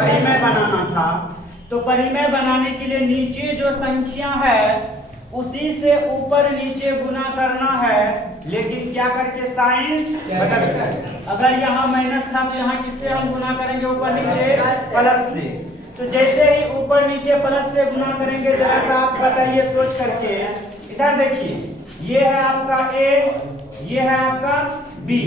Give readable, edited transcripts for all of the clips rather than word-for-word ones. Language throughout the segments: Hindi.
परिमेय बनाना था। तो परिमेय बनाने के लिए नीचे जो संख्या है उसी से ऊपर नीचे गुना करना है, लेकिन क्या करके साइन बदल कर। अगर यहाँ माइनस था तो यहाँ किससे हम गुना करेंगे, ऊपर नीचे प्लस से। तो जैसे ही ऊपर नीचे प्लस से गुना करेंगे, जरा सा आप बताइए सोच करके। इधर देखिए, ये है आपका ए, ये है आपका बी,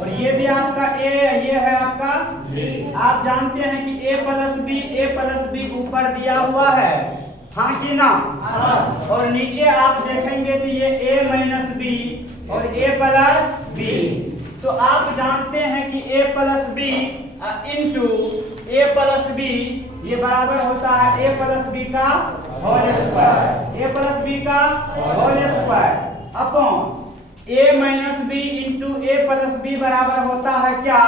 और ये भी आपका ए, ये है आपका बी। आप जानते हैं कि ए प्लस बी ऊपर दिया हुआ है, हाँ कि ना? और नीचे आप देखेंगे तो ये a माइनस बी और a प्लस बी। तो आप जानते हैं कि a plus B into a plus B ये बराबर होता है a प्लस बी का whole square, a plus B का whole square upon a minus B into a plus B बराबर होता है क्या,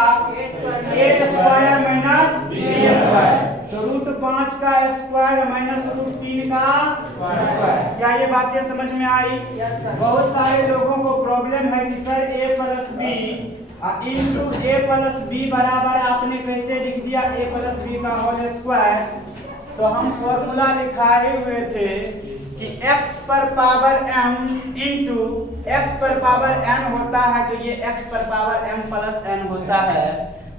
a square minus B square. तो रूट 5 का स्क्वायर माइनस रूट 3 का स्क्वायर। क्या ये बातें समझ में आई? बहुत सारे लोगों को प्रॉब्लम है कि sir a plus B into a plus B बराबर आपने कैसे लिख दिया a प्लस बी का होल स्क्वायर। तो हम फॉर्मूला लिखाए हुए थे कि x पर पावर m इंटू x पर पावर n होता है, तो ये x पर पावर m प्लस n होता है।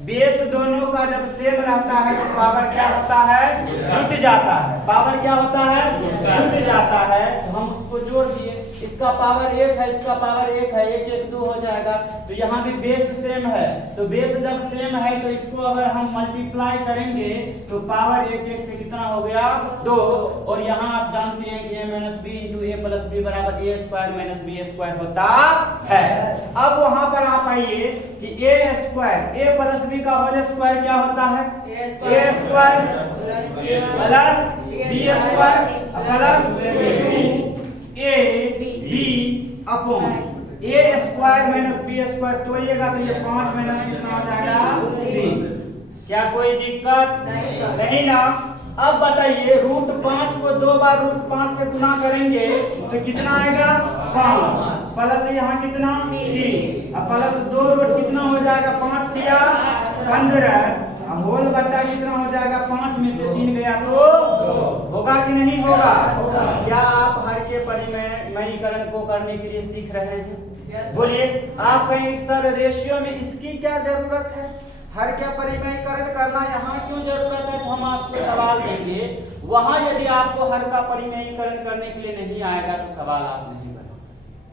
बेस दोनों का जब सेम रहता है तो पावर क्या होता है, जुट जाता है। पावर क्या होता है, जुट जाता है। तो हम उसको जोड़ दिए, इसका पावर 1 है, इसका पावर 1 है, 1 1 2 हो जाएगा। तो यहाँ भी बेस सेम है, तो बेस जब सेम है तो इसको अगर हम मल्टीप्लाई करेंगे तो पावर 1 1 से कितना हो गया, 2। और यहाँ आप जानते हैं कि a minus B into A plus B बराबर a square minus B square होता है। अब वहां पर आप आइए कि a square a plus B का होल स्क्वायर क्या होता है, a square plus B square plus a b upon a square minus b square, तोड़िएगा तो ये 5 माइनस कितना हो जाएगा, 3। क्या कोई दिक्कत नहीं ना? अब बताइए, रूट 5 को 2 बार रूट 5 से गुना करेंगे तो कितना आएगा, 5 प्लस यहाँ कितना 3, अब प्लस 2 रूट कितना हो जाएगा, 5 दिया 15, होल बट्टा कितना हो जाएगा, 5 में से 3 गया तो होगा कि नहीं होगा? क्या आप हर के परिमेयीकरण को करने के लिए सीख रहे हैं? बोलिए, आप कहेंगे सर रेशियो में इसकी क्या जरूरत है, हर क्या परिमेयीकरण करना यहाँ क्यों जरूरत है? तो हम आपको सवाल देंगे, वहां यदि आपको हर का परिमेयीकरण करने के लिए नहीं आएगा तो सवाल आप नहीं बना,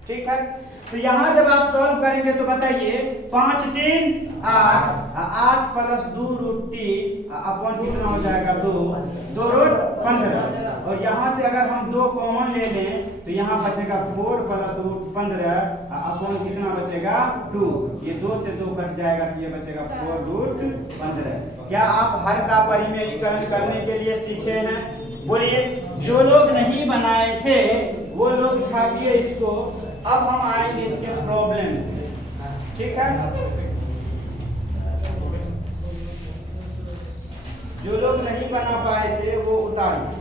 ठीक है? तो यहाँ जब आप सॉल्व करेंगे तो बताइए, 5 3 8, 8 प्लस 2 रूट 3 अपॉन कितना हो जाएगा, 2 रूट 15। और यहाँ से अगर हम 2 कॉमन ले लें तो यहाँ बचेगा 4 प्लस रूट 15 अपॉन कितना बचेगा, 2। ये 2 से 2 कट जाएगा तो ये बचेगा 4 रूट 15। क्या आप हर का परिमेयीकरण करने के लिए सीखे हैं? बोलिए, जो लोग नहीं बनाए थे वो लोग छापिए इसको। अब हम आएंगे इसके प्रॉब्लम, ठीक है? जो लोग नहीं बना पाए थे वो उतारिए।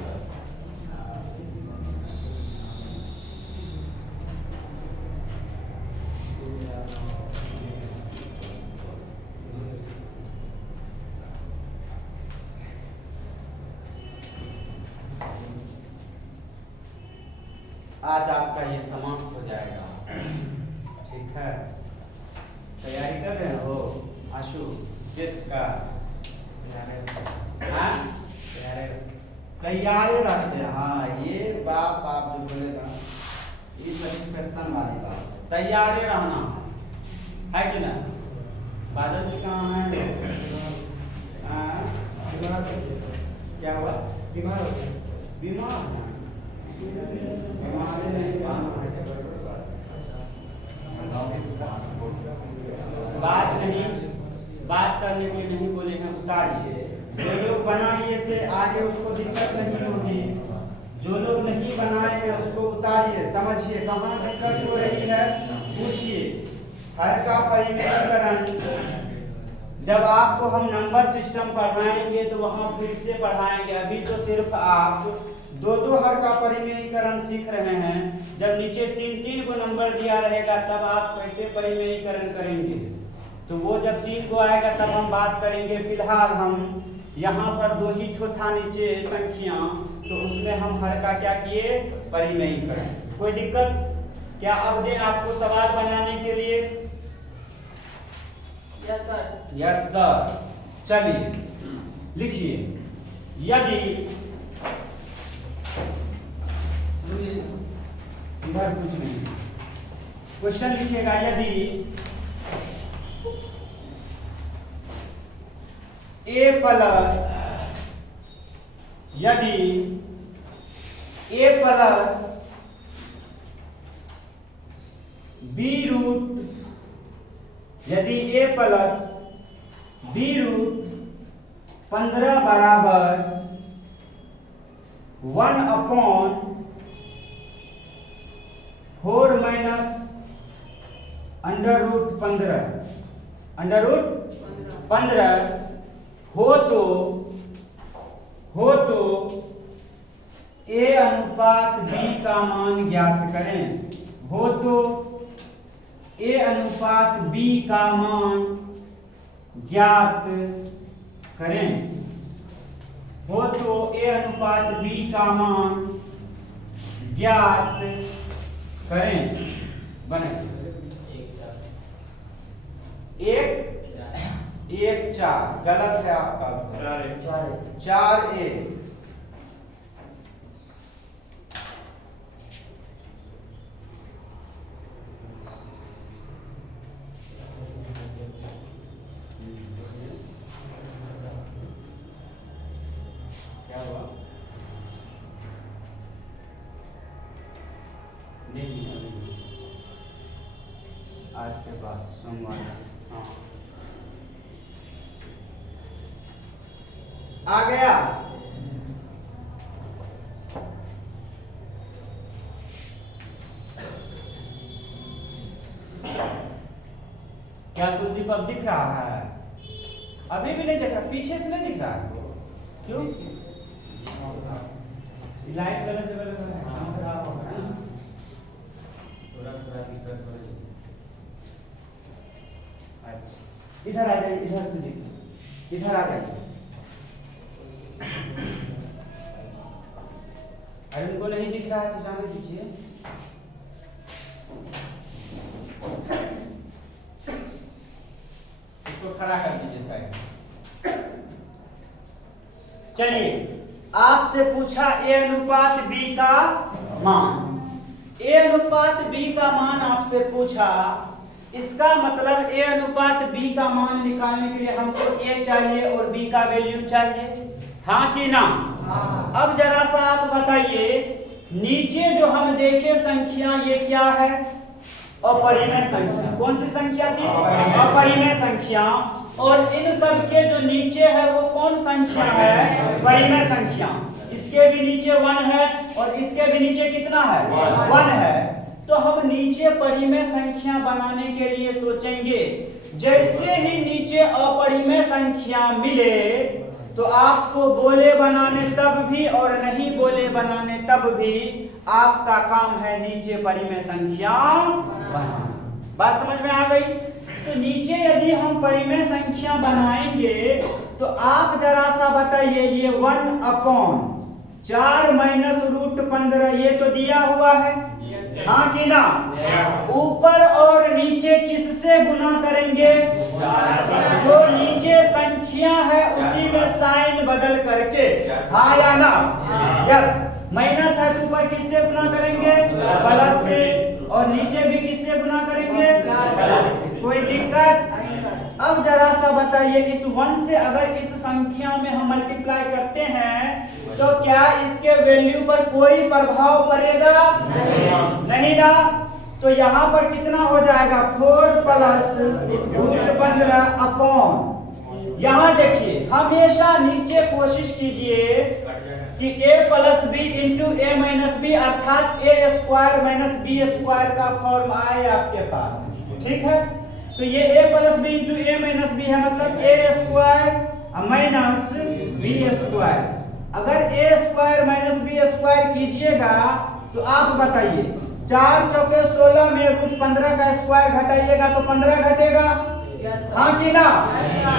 आज आपका ये समाप्त हो जाएगा, ठीक है? तैयारी कर रहे हो आशु टेस्ट का? हाँ, तैयारी रखते हैं। हाँ, ये बात आप जो बोले ना, ये सेटिस्फेक्शन वाली बात, तैयारी रहना है कि ना? बादल जी कहाँ है? क्या हुआ, बीमार हो गए? बीमार बात करने के लिए नहीं बोले हैं, उतारिए। जो लोग बना लिए थे आगे उसको दिक्कत नहीं होगी, जो लोग नहीं बनाए हैं उसको उतारिए। समझिए कहाँ दिक्कत हो रही है, पूछिए। हर का परिमेयीकरण जब आपको हम नंबर सिस्टम पढ़ाएंगे तो वहां फिर से पढ़ाएंगे। अभी तो सिर्फ आप 2 हर का परिमेयीकरण सीख रहे हैं। जब नीचे 3 को नंबर दिया रहेगा तब आप कैसे परिमेयीकरण करेंगे, तो वो जब 3 को आएगा तब हम बात करेंगे। फिलहाल हम यहाँ पर 2 ही ठो था नीचे संख्या, तो उसमें हम हर का क्या किए, परिमेय करें। कोई दिक्कत क्या? अब दें आपको सवाल बनाने के लिए। Yes sir. Yes sir. चलिए लिखिए, यदि इधर कुछ नहीं, क्वेश्चन लिखिएगा, यदि a प्लस b रूट, यदि a प्लस b रूट 15 बराबर 1/4 माइनस अंडर रूट 15 हो तो a अनुपात b का मान ज्ञात करें। हो तो a अनुपात b का मान ज्ञात करें। हो तो a अनुपात b का मान ज्ञात करें। बने 1 4 गलत है आपका, 4a। क्या हुआ? नहीं, आज के बाद सोमवार। हाँ आ गया। क्या कुलदीप अब दिख रहा है? अभी भी नहीं दिख रहा, पीछे से नहीं दिख रहा है। क्यों? लाइट गलत जगह खराब हो गया ना, थोड़ा दिक्कत हो रही है। अच्छा इधर आ जाइए, इधर से देखिए, इधर आ जाइए। अरे उनको नहीं दिख रहा है तो जाने दीजिए। इसको खड़ा कर दीजिए साइड। चलिए, आपसे पूछा a अनुपात b का मान। a अनुपात b का मान आपसे पूछा, इसका मतलब a अनुपात b का मान निकालने के लिए हमको a चाहिए और b का वैल्यू चाहिए, हाँ कि ना? हाँ। अब जरा सा आप बताइए, नीचे जो हम देखे संख्या ये क्या है? अपरिमेय संख्या। कौन सी संख्या थी? अपरिमेय संख्या। और इन सब के जो नीचे है वो कौन संख्या है? परिमेय संख्या। इसके भी नीचे 1 है और इसके भी नीचे कितना है? 1 है। तो हम नीचे परिमेय संख्या बनाने के लिए सोचेंगे, जैसे ही नीचे अपरिमेय संख्या मिले तो आपको बोले बनाने तब भी और नहीं बोले बनाने तब भी आपका काम है नीचे परिमेय संख्या बनाना। बात समझ में आ गई? तो नीचे यदि हम परिमेय संख्या बनाएंगे तो आप जरा सा बताइए, ये 1/4 माइनस रूट 15 ये तो दिया हुआ है, हाँ कि ना? ऊपर और नीचे किससे गुना करेंगे? जो नीचे संख्या है उसी में साइन बदल करके, हाँ या ना? यस। माइनस है तो ऊपर किससे गुना करेंगे? प्लस से। और नीचे भी किससे गुना करेंगे? प्लस से। कोई दिक्कत? अब जरा सा बताइए, इस 1 से अगर इस संख्या में हम मल्टीप्लाई करते हैं तो क्या इसके वैल्यू पर कोई प्रभाव पड़ेगा? नहीं ना। तो यहाँ पर कितना हो जाएगा? 4 प्लस रूट 15 अपॉन, यहाँ देखिए हमेशा नीचे कोशिश कीजिए कि a plus B into A minus B अर्थात a square minus B square का फॉर्म आए आपके पास, ठीक है? तो ये a plus B into A minus B है, मतलब a square minus B square. अगर a square minus B square कीजिएगा तो आप बताइए, 4 चौके 16 में रूट 15 का स्क्वायर घटाइएगा तो 15 घटेगा, हाँ कि ना?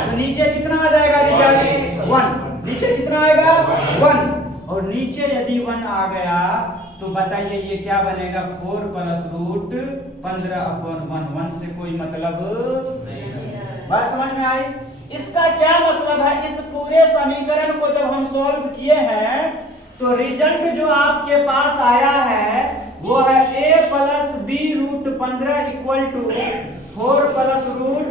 तो नीचे कितना आ जाएगा रिजल्ट? 1। नीचे कितना आएगा 1, और नीचे यदि 1 आ गया तो बताइए ये क्या बनेगा 4 प्लस रूट 15/1। 1 से कोई मतलब बात समझ में आई। इसका क्या मतलब है, इस पूरे समीकरण को जब हम सॉल्व किए हैं तो रिजल्ट जो आपके पास आया है वो है a plus B root 15 equal to 4 plus root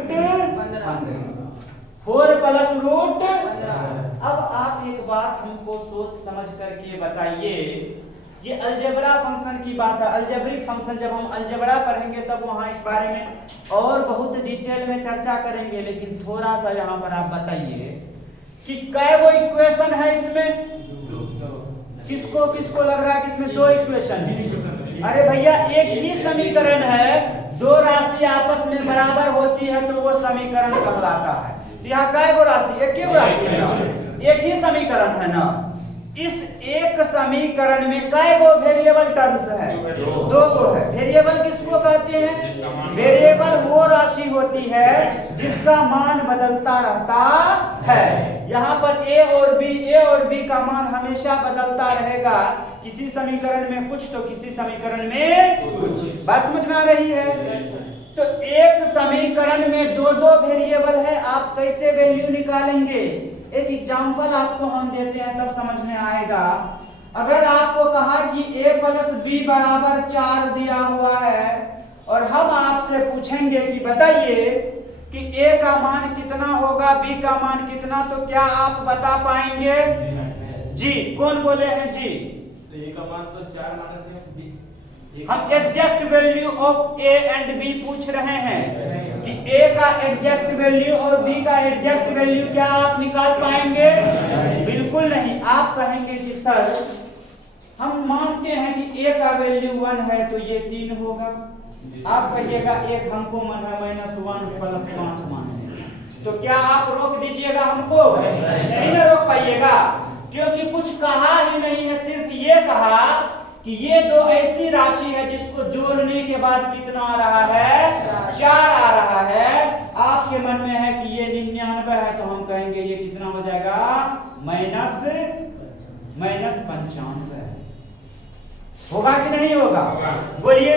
4 plus root 15। अब आप एक बात हमको सोच समझ करके बताइए, ये अलजेब्रा फंक्शन की बात है। अलजेब्रिक फंक्शन जब हम अलजेब्रा पढ़ेंगे तब वहां इस बारे में और बहुत डिटेल में चर्चा करेंगे, लेकिन थोड़ा सा यहाँ पर आप बताइए कि कै वो इक्वेशन है इसमें। किसको किसको लग रहा है कि इसमें 2 इक्वेशन है? अरे भैया एक ही समीकरण है, 2 राशि आपस में बराबर होती है तो वो समीकरण कहलाता है। तो यहाँ कै गो राशि? एक ही राशि है ना, एक ही समीकरण है ना। इस एक समीकरण में कै गो वेरिएबल टर्म्स है? 2 गो है। वेरिएबल किसको कहते हैं? वेरिएबल वो राशि होती है जिसका मान बदलता रहता है। यहाँ पर a और b का मान हमेशा बदलता रहेगा, किसी समीकरण में कुछ तो किसी समीकरण में कुछ। बात समझ में आ रही है? तो एक समीकरण में 2 वेरिएबल है, आप कैसे वैल्यू निकालेंगे? एक एग्जांपल आपको हम देते हैं तब समझ में आएगा। अगर आपको कहा कि a प्लस बी बराबर 4 दिया हुआ है और हम आपसे पूछेंगे कि बताइए कि a का मान कितना होगा, b का मान कितना, तो क्या आप बता पाएंगे? जी, कौन बोले हैं जी? a का मान तो 4 माइनस b। हम exact value of a and b पूछ रहे हैं कि a का एग्जैक्ट वैल्यू और b का एग्जैक्ट वैल्यू क्या आप निकाल पाएंगे? बिल्कुल नहीं। आप कहेंगे कि सर हम मानते हैं कि a का वैल्यू 1 है तो ये 3 होगा। आप कहिएगा एक हमको मन है -1 प्लस 5 मान है, तो क्या आप रोक दीजिएगा हमको? नहीं ना रोक पाइएगा, क्योंकि कुछ कहा ही नहीं है, सिर्फ ये कहा कि ये 2 ऐसी राशि है जिसको जोड़ने के बाद कितना आ रहा है? 4 आ रहा है। आपके मन में है कि ये 99 है तो हम कहेंगे ये कितना हो जाएगा? -95 होगा कि नहीं होगा? बोलिए।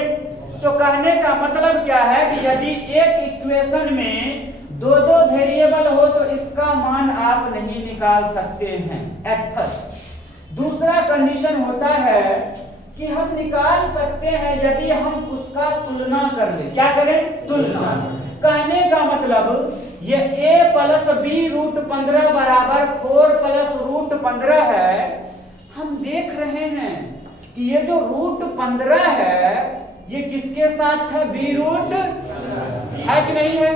तो कहने का मतलब क्या है कि यदि एक इक्वेशन में 2 वेरिएबल हो तो इसका मान आप नहीं निकाल सकते हैं। At first. दूसरा कंडीशन होता है कि हम निकाल सकते हैं यदि हम उसका तुलना कर ले। क्या करें? तुलना। कहने का मतलब ये a प्लस बी रूट 15 बराबर 4 प्लस रूट 15 है। हम देख रहे हैं कि ये जो रूट 15 है ये किसके साथ है? बी रूट है कि नहीं है?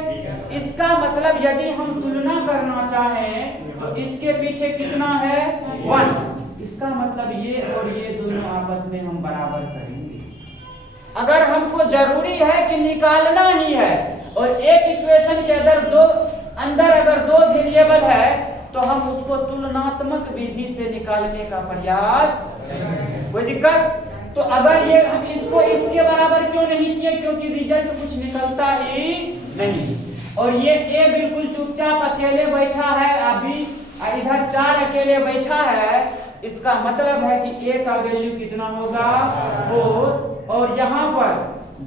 इसका मतलब यदि हम तुलना करना चाहें तो इसके पीछे कितना है? 1। इसका मतलब ये और ये दोनों आपस में हम बराबर करेंगे। अगर हमको जरूरी है कि निकालना ही है और एक इक्वेशन के अंदर अगर 2 वेरिएबल है तो हम उसको तुलनात्मक विधि से निकालने का प्रयास करेंगे। कोई दिक्कत? तो अगर ये हम इसको इसके बराबर क्यों नहीं किए? क्योंकि रिजल्ट कुछ निकलता ही नहीं। और ये a बिल्कुल चुपचाप अकेले बैठा है, अभी इधर 4 अकेले बैठा है। इसका मतलब है कि a का वैल्यू कितना होगा? 4। और यहाँ पर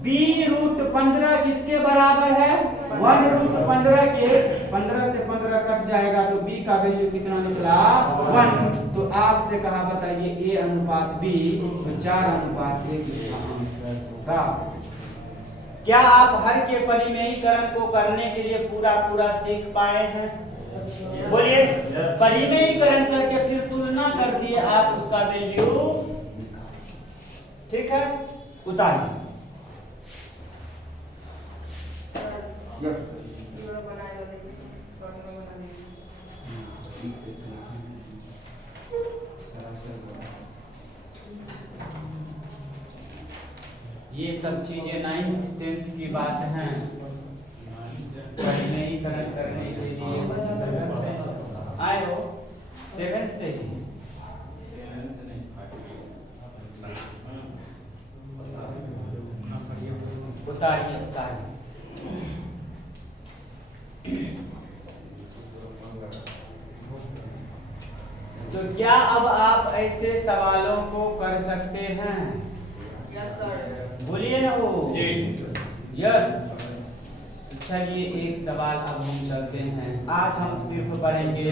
b रूट 15 किसके बराबर है? 1 रूट 15 के। 15 से 15 कट जाएगा तो b का वैल्यू कितना निकला? 1। तो आपसे कहा बताइए a अनुपात b, तो 4 अनुपात 1 इसका आंसर होगा। क्या आप हर के परिमेयीकरण को करने के लिए पूरा सीख पाए हैं? बोलिए। परिमेयीकरण करके फिर तुलना कर दिए आप उसका वैल्यू। ठीक है, उतारिए। यस। ये सब चीजें 9th 10th की बात हैं। परिमेयीकरण करने के लिए 7 से आए हो, 7 से ही उतारिए। तो क्या अब आप ऐसे सवालों को कर सकते हैं? Yes sir. बोलिए ना वो यस। चलिए एक सवाल अब हम चलते हैं। आज हम सिर्फ पढ़ेंगे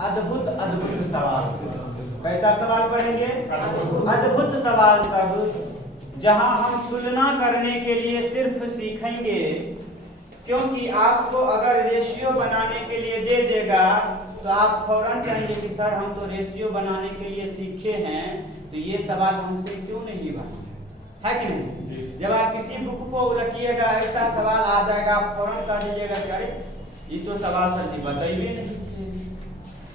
अद्भुत अद्भुत सवाल। कैसा सवाल पढ़ेंगे? अद्भुत सवाल सब, जहां हम तुलना करने के लिए सिर्फ सीखेंगे। क्योंकि आपको अगर रेशियो बनाने के लिए दे देगा तो आप फौरन कहेंगे कि सर हम तो रेशियो बनाने के लिए सीखे हैं, तो ये सवाल हमसे क्यों नहीं बना, है कि नहीं? जब आप किसी बुक को उलटिएगा ऐसा सवाल आ जाएगा, आप फौरन कह दीजिएगा कि अरे ये तो सवाल सर जी बताइए नहीं,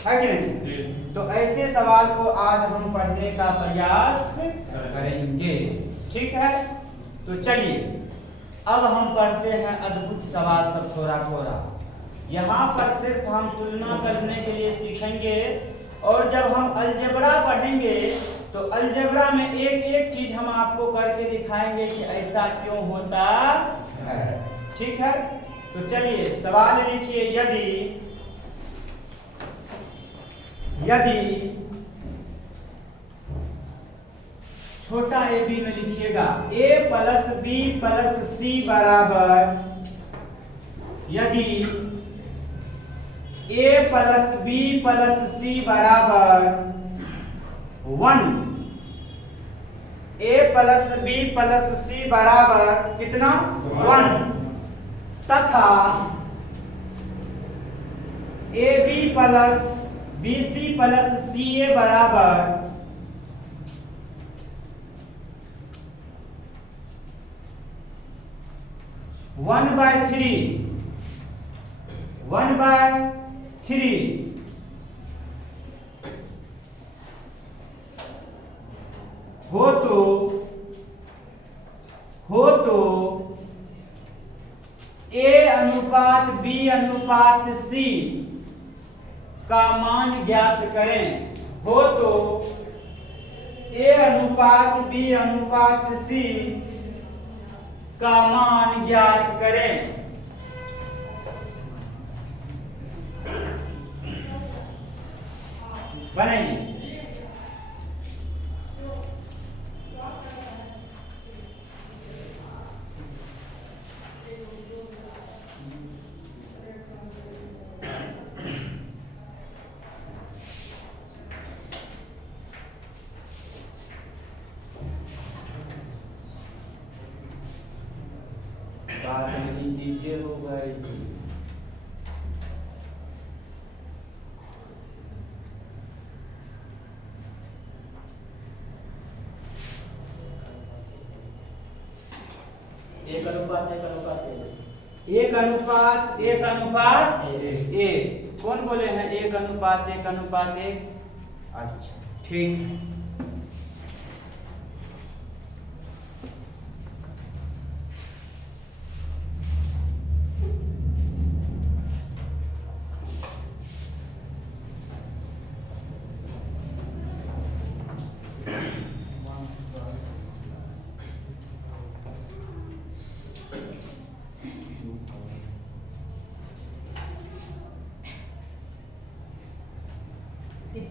है कि नहीं? तो ऐसे सवाल को आज हम पढ़ने का प्रयास करेंगे, ठीक है? तो चलिए अब हम पढ़ते हैं अद्भुत सवाल सब थोड़ा थोड़ा। यहाँ पर सिर्फ हम तुलना करने के लिए सीखेंगे, और जब हम अलजेब्रा पढ़ेंगे तो अलजेब्रा में एक एक चीज हम आपको करके दिखाएंगे कि ऐसा क्यों होता है, ठीक है? तो चलिए सवाल लिखिए। यदि छोटा ए बी में लिखिएगा a plus B plus C बराबर, यदि a plus B plus C बराबर 1, a plus B plus C बराबर कितना 1, तथा A B plus B C plus C A बराबर 1/3 हो तो A अनुपात B अनुपात C का मान ज्ञात करें। हो तो A अनुपात B अनुपात C का मान ज्ञात करें। बनेगी। बात नहीं कीजिए हो गई। एक अनुपात एक। कौन बोले हैं 1:1:1? अच्छा ठीक।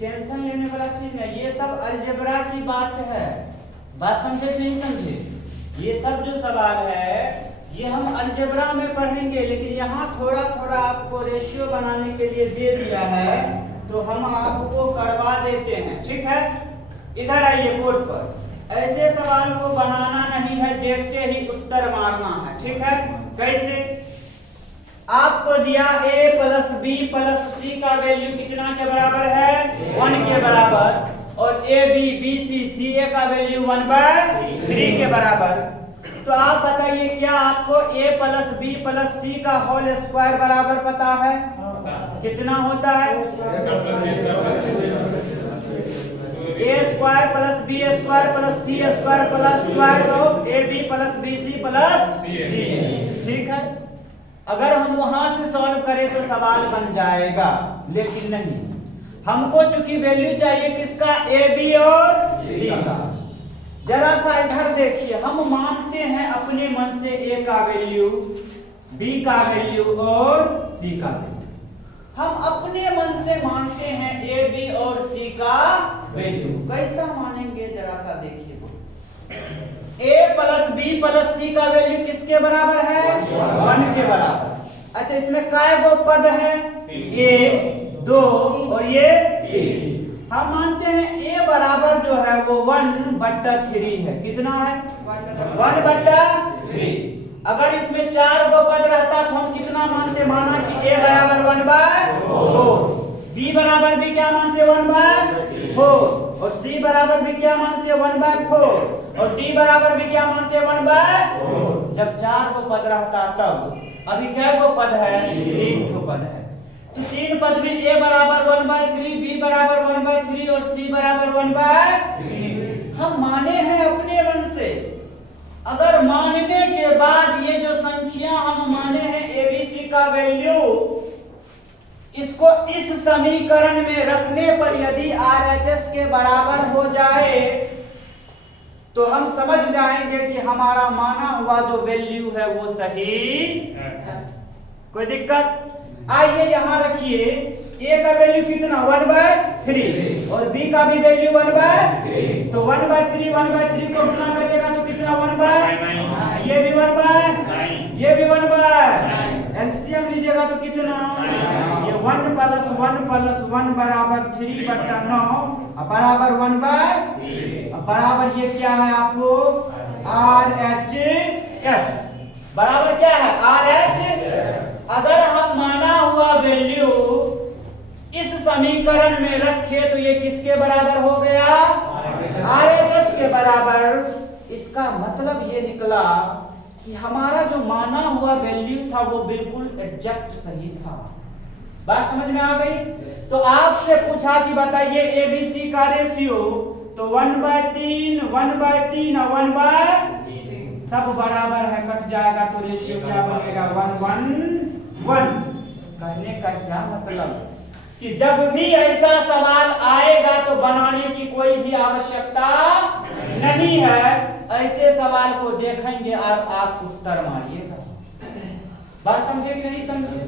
टेंशन लेने वाला चीज नहीं, ये सब अलजेब्रा की बात है। बात समझे कि नहीं समझे? ये सब जो सवाल है ये हम अलजेब्रा में पढ़ेंगे, लेकिन यहाँ थोड़ा थोड़ा आपको रेशियो बनाने के लिए दे दिया है तो हम आपको करवा देते हैं, ठीक है? इधर आइए बोर्ड पर। ऐसे सवाल को बनाना नहीं है, देखते ही उत्तर मारना है, ठीक है? कैसे? आपको दिया a प्लस बी प्लस सी का वैल्यू कितना के बराबर है? 1 के बराबर, और ए बी बी सी सी ए का वैल्यू 1/3 के बराबर। तो आप बताइए क्या आपको a प्लस बी प्लस सी का होल स्क्वायर बराबर पता है? कितना होता है? a square plus B square plus C square plus twice of A B plus B C plus C, ठीक है? अगर हम वहां से सॉल्व करें तो सवाल बन जाएगा, लेकिन नहीं, हमको चूंकि वैल्यू चाहिए किसका? ए बी और सी का। जरा सा इधर देखिए, हम मानते हैं अपने मन से ए का वैल्यू, बी का वैल्यू और सी का वैल्यू। हम अपने मन से मानते हैं ए बी और सी का वैल्यू कैसा मानेंगे जरा सा देखिए। a प्लस बी प्लस सी का वैल्यू किसके बराबर है? 1 के बराबर। अच्छा इसमें काय गो पद है? 1 2 और ये 3। हम मानते हैं a बराबर जो है वो 1/3 है। कितना है? 1/3। अगर इसमें 4 गो पद रहता तो हम कितना मानते? माना कि a बराबर 1/4, b बराबर भी क्या मानते? 1/4 और c बराबर भी क्या मानते? 1/4 और d बराबर भी क्या मानते? 1/4। जब 4 को पद रहता तब। अभी क्या को पद है? 3 ठो पद है। तो 3 पद में a बराबर 1/3, b बराबर 1/3 और c बराबर 1/3। हम माने हैं अपने मन से। अगर मानने के बाद ये जो संख्या हम माने हैं abc का वैल्यू, इसको इस समीकरण में रखने पर यदि RHS के बराबर हो जाए तो हम समझ जाएंगे कि हमारा माना हुआ जो वैल्यू है वो सही है। कोई दिक्कत? आइए यहां रखिए, a का वैल्यू कितना? 1/3 और b का भी वैल्यू 1/3। तो 1/3 को गुना करिएगा तो कितना? 1/9। ये भी 1/9, ये भी 1/9। एलसीएम लीजिएगा तो कितना? ये 1 + 1 + 1 बराबर 3/9 बराबर 1/3। बराबर ये क्या है आपको? RHS बराबर क्या है? RHS। अगर हम माना हुआ वैल्यू इस समीकरण में रखे तो ये किसके बराबर हो गया? RHS के बराबर। इसका मतलब ये निकला कि हमारा जो माना हुआ वैल्यू था वो बिल्कुल एग्जैक्ट सही था। बात समझ में आ गई? तो आपसे पूछा कि बताइए ABC का रेशियो, तो 1/3 1/3 और 1/3 सब बराबर है, कट जाएगा तो रेशियो क्या बनेगा? 1/1। कहने का क्या मतलब कि जब भी ऐसा सवाल आएगा तो बनाने की कोई भी आवश्यकता नहीं है। ऐसे सवाल को देखेंगे और आप उत्तर मारिएगा। बात समझे कि नहीं समझे?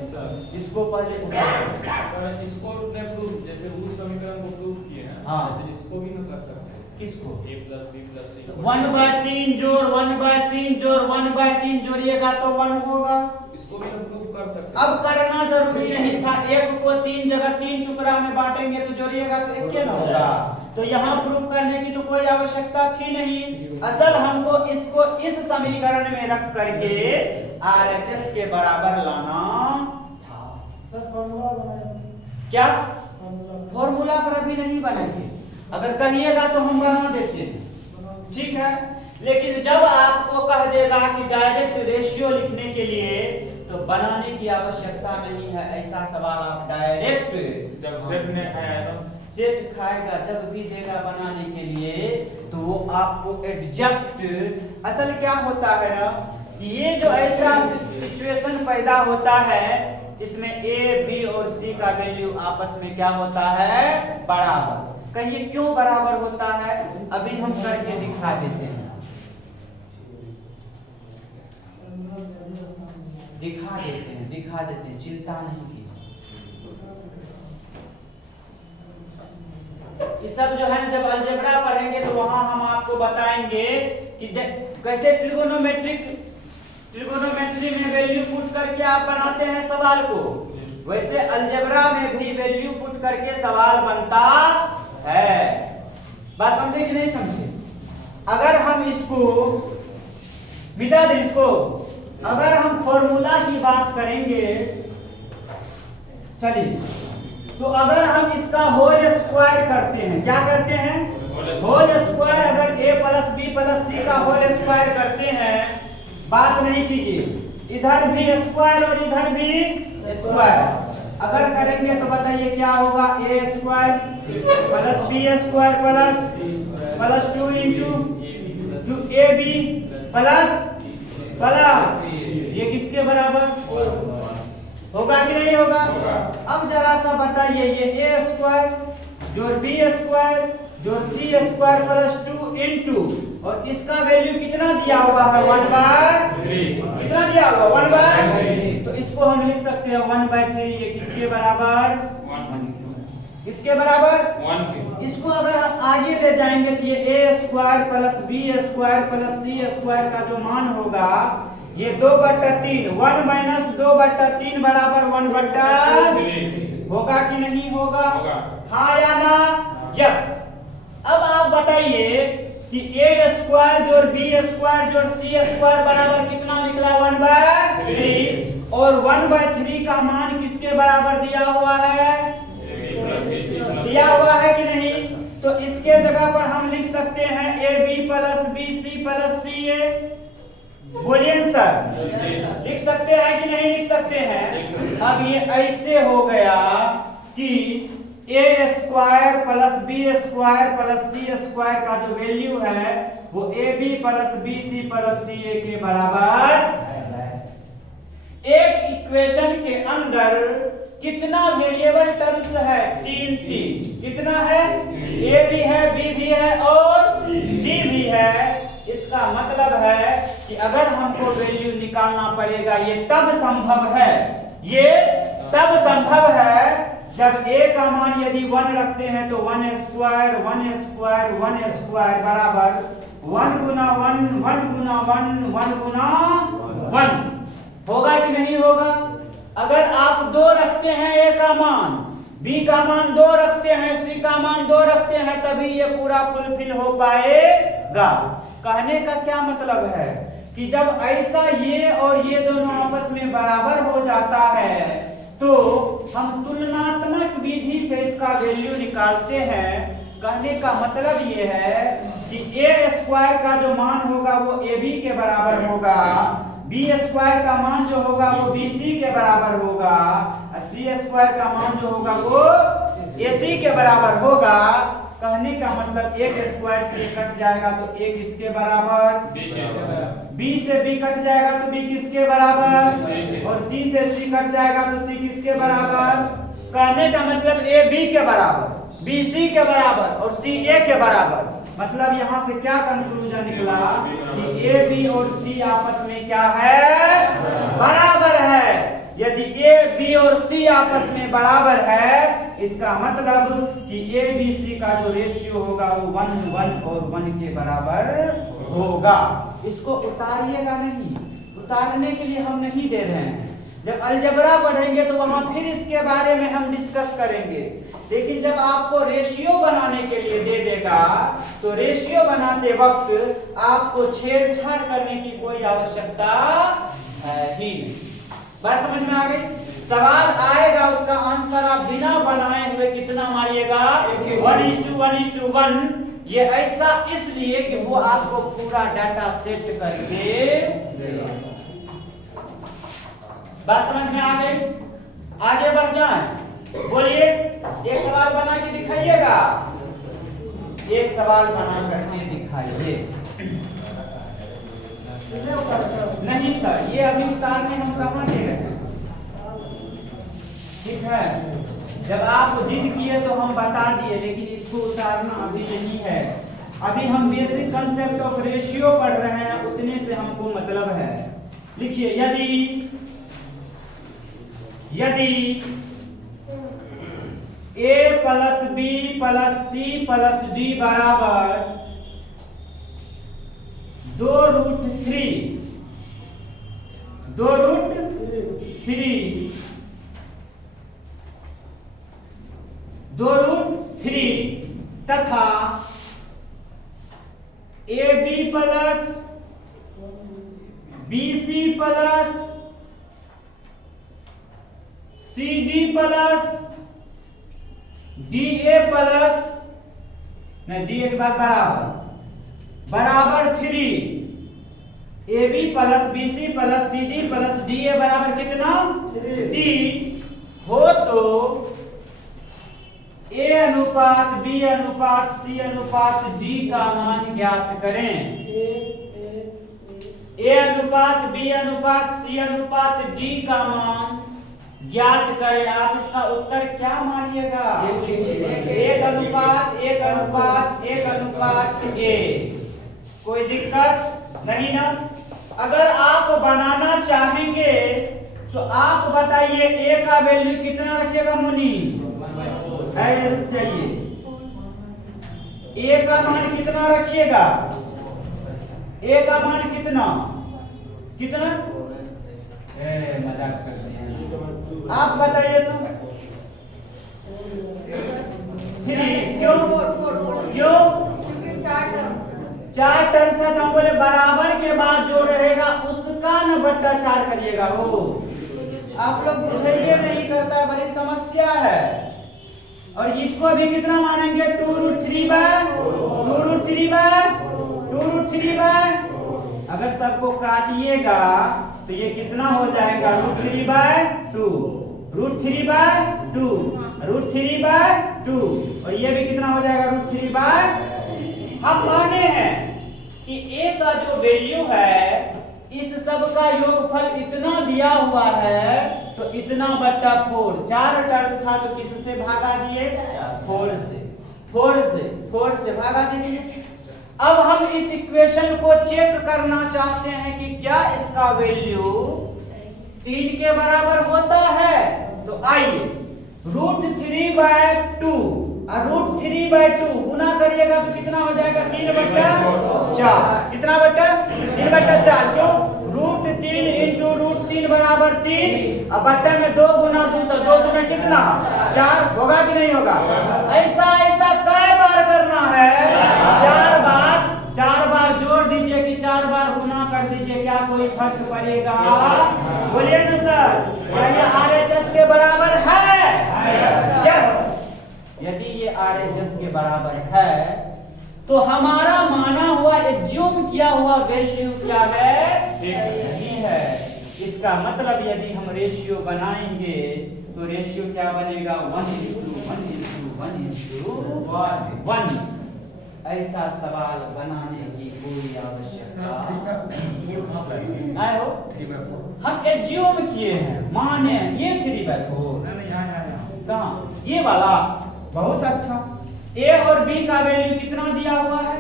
इसको पहले सर इसको ने प्रूफ, जैसे उस समीकरण को प्रूफ किए हैं, हाँ, जैसे इसको भी ना कर सकते हैं। किसको? a + b + c 1/3 जोड़ 1/3 जोड़ 1/3 जोड़िएगा तो 1 होगा। इसको भी ना प्रूफ कर सकते हैं। अब करना जरूरी नहीं था। एक को 3 जगह 3 टुकड़ा में बांटेंगे तो जोड़िएगा तो एक क्या ना होगा। तो यहाँ प्रूफ करने की तो कोई आवश्यकता थी नहीं। असल हमको इसको इस समीकरण में रख करके RHS के बराबर लाना था। क्या फॉर्मूला पर अभी नहीं बनाएंगे? अगर कहिएगा तो हम बना देते हैं, ठीक है। लेकिन जब आपको कह देगा कि डायरेक्ट रेशियो लिखने के लिए तो बनाने की आवश्यकता नहीं है। ऐसा सवाल आप डायरेक्ट जब सेट ने खाया तो सेट खाएगा, जब भी देगा बनाने के लिए तो वो आपको एग्जैक्ट। असल क्या होता है ना, ये जो ऐसा सिचुएशन पैदा होता है इसमें A, B और C का वैल्यू आपस में क्या होता है? बराबर। कहिए क्यों बराबर होता है? अभी हम करके दिखा देते हैं, दिखा देते हैं, चिंता नहीं की। ये सब जो है ना जब अलजेब्रा पढ़ेंगे तो वहां हम आपको बताएंगे कि कैसे ट्रिगोनोमेट्री में वैल्यू पुट करके आप बनाते हैं सवाल को, वैसे अलजेब्रा में भी वैल्यू पुट करके सवाल बनता है। बात समझे कि नहीं समझे? अगर हम इसको मिटा दें, इसको अगर हम फॉर्मूला की बात करेंगे, चलिए, तो अगर हम इसका होल स्क्वायर करते हैं, क्या करते हैं? Whole square. अगर a + b + c का होल स्क्वायर करते हैं, बात नहीं कीजिए, इधर भी स्क्वायर और इधर भी स्क्वायर अगर करेंगे तो बताइए क्या होगा? a² + b² + 2 * ab प्लस ये किसके बराबर होगा कि नहीं होगा? अब जरा सा बताइए, ये a² जोड़ b² जोड़ c² + 2 * और इसका वैल्यू कितना दिया हुआ है? 1/3। कितना दिया हुआ? 1/3। तो इसको हम लिख सकते हैं 1/3। ये किसके बराबर? 1 किसके बराबर? 1 के। इसको अगर आप आगे ले जाएंगे तो ये A square plus B square plus C square का जो मान होगा ये 2/3 1 माइनस 2/3 बराबर 1/3 होगा कि नहीं होगा? हाँ या ना? यस। अब आप बताइए कि ए स्क्वायर जोड़ बी स्क्वायर जोड़ सी स्क्वायर बराबर कितना निकला? 1/3 और 1/3 का मान किसके बराबर दिया हुआ है? दिया हुआ है कि नहीं? तो इसके जगह पर हम लिख सकते हैं A B plus B C plus C A. बोलिए सर, लिख सकते हैं कि नहीं लिख सकते हैं? अब ये ऐसे हो गया कि A square plus B square plus C square का जो वैल्यू है वो A B plus B C plus C A के बराबर है। एक इक्वेशन के अंदर कितना वेरिएबल टर्म्स है? 3 कितना है? ए भी है, बी भी है और सी भी है। इसका मतलब है कि अगर हमको वैल्यू निकालना पड़ेगा ये तब संभव है, ये तब संभव है जब ए का मान यदि 1 रखते हैं तो 1 स्क्वायर 1 स्क्वायर 1 स्क्वायर बराबर 1 गुना 1 1 गुना 1 1 गुना 1 होगा कि नहीं होगा? अगर आप 2 रखते हैं ए का मान, बी का मान 2 रखते हैं, सी का मान 2 रखते हैं, तभी ये पूरा फुलफिल हो पाएगा। कहने का क्या मतलब है कि जब ऐसा ये और ये दोनों आपस में बराबर हो जाता है तो हम तुलनात्मक विधि से इसका वैल्यू निकालते हैं। कहने का मतलब ये है कि ए स्क्वायर का जो मान होगा वो ए बी के बराबर होगा, बी स्क्वायर का मान जो होगा वो बी सी के बराबर होगा, सी स्क्वायर का मान जो होगा वो ए सी के बराबर होगा। कहने का मतलब एक स्क्वायर से कट जाएगा तो एक इसके बराबर, बी से बी कट जाएगा तो बी किसके बराबर, और सी से सी कट जाएगा तो सी किसके बराबर। कहने का मतलब ए बी के बराबर, बी सी के बराबर और सी ए के बराबर। मतलब यहाँ से क्या कंक्लूजन निकला कि ए बी और सी आपस में क्या है? बराबर है। यदि ए बी और सी आपस में बराबर है इसका मतलब कि ए बी सी का जो रेशियो होगा वो 1 1 और 1 के बराबर होगा। इसको उतारिएगा नहीं, उतारने के लिए हम नहीं दे रहे हैं। जब अलजबरा पढ़ेंगे तो वहां फिर इसके बारे में हम डिस्कस करेंगे, लेकिन जब आपको रेशियो बनाने के लिए दे देगा तो रेशियो बनाते वक्त आपको छेड़छाड़ करने की कोई आवश्यकता है ही नहीं। बात समझ में आ गई? सवाल आएगा उसका आंसर आप बिना बनाए हुए कितना मारिएगा? 1:1:1। ये ऐसा इसलिए कि वो आपको पूरा डाटा सेट करके देगा। बात समझ में आ गई? आगे बढ़ जाएं। बोलिए, एक सवाल बना के दिखाइएगा, एक सवाल बना करके दिखाइए। नहीं सर, ये अभी उतारने हम कहाँ दे रहे हैं? ठीक है, जब आप जिद किए तो हम बता दिए, लेकिन इसको उतारना अभी नहीं है। अभी हम बेसिक कंसेप्ट ऑफ रेशियो पढ़ रहे हैं, उतने से हमको मतलब है। लिखिए, यदि a plus B plus C plus D बराबर 2√3 तथा A B plus B C plus C D plus D A plus D A के बाद बराबर 3 A B plus B C plus C D plus D A बराबर कितना? 3 हो तो ए अनुपात बी अनुपात सी अनुपात डी का मान ज्ञात करें। ए अनुपात बी अनुपात सी अनुपात डी का मान ज्ञात करें। आप इसका उत्तर क्या मानिएगा? 1:1:1:1। कोई दिक्कत नहीं ना? अगर आप बनाना चाहेंगे तो आप बताइए ए का वैल्यू कितना रखिएगा मुनि? रुक जाइए, ए का मान कितना रखिएगा? ए का मान कितना कितना? मजाक कर रहे हैं आप, बताइए तो। 3 क्यों क्यों? क्योंकि 4 टर्म्स 4 टर्म्स है तो हम बोले बराबर के बाद जो रहेगा उसका न बट्टा 4 करिएगा। वो आप लोग बुझाइए नहीं करता है, बड़ी समस्या है। और इसको भी कितना मानेंगे? 2√3/2√3/2√3/। अगर सबको काटिएगा तो ये कितना हो जाएगा? √3/2 √3/2 √3/2 और ये भी कितना हो जाएगा? √3/। हम माने हैं कि a का जो वैल्यू है इस सब का योगफल इतना दिया हुआ है तो इतना बट्टा 4। 4 टर्म था तो किससे भागा दिए? 4 से भागा दीजिए। अब हम इस इक्वेशन को चेक करना चाहते हैं कि क्या इसका वैल्यू 3 के बराबर होता है। तो आइए √3/2 और √3/2 गुना करिएगा तो कितना हो जाएगा? 3/4। कितना बट्टा? 3/4। क्यों? √3 इंटू √3 बराबर 3। अब बट्टे में 2 गुना 2 तो 2 गुना कितना? 4 होगा कि नहीं होगा? ऐसा कई बार करना है? 4 बार जोड़ दीजिए कि 4 बार गुना कर दीजिए, क्या कोई फर्क पड़ेगा? बोलिए ना सर, क्या ये RHS के बराबर है? यस। यदि ये RHS के बराबर है तो हमारा माना हुआ एज्यूम किया हुआ वैल्यू क्या है? सही है। इसका मतलब यदि हम रेशियो बनाएंगे तो रेशियो क्या बनेगा? 1:1:1:1। ऐसा सवाल बनाने की कोई आवश्यकता नहीं हो। हम एज्यूम किए हैं, माने ये 3/4 कहाँ? ये वाला बहुत अच्छा। a और b का वैल्यू कितना दिया हुआ है?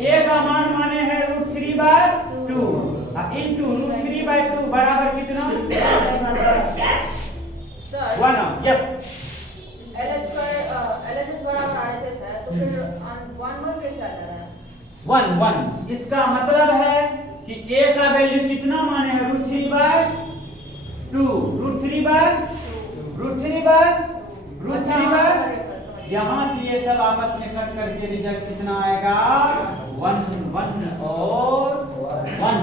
a का मान माने है √3/2 इंटू √3/2 बराबर कितना? 1। यस। LHS बराबर RHS है तो फिर 1 कैसे आ रहा है? 1 इसका मतलब है कि a का वैल्यू कितना माने है? √3/2 √3/2 यहाँ से ये सब आपस में कट करके रिजल्ट कितना आएगा? 1 और 1।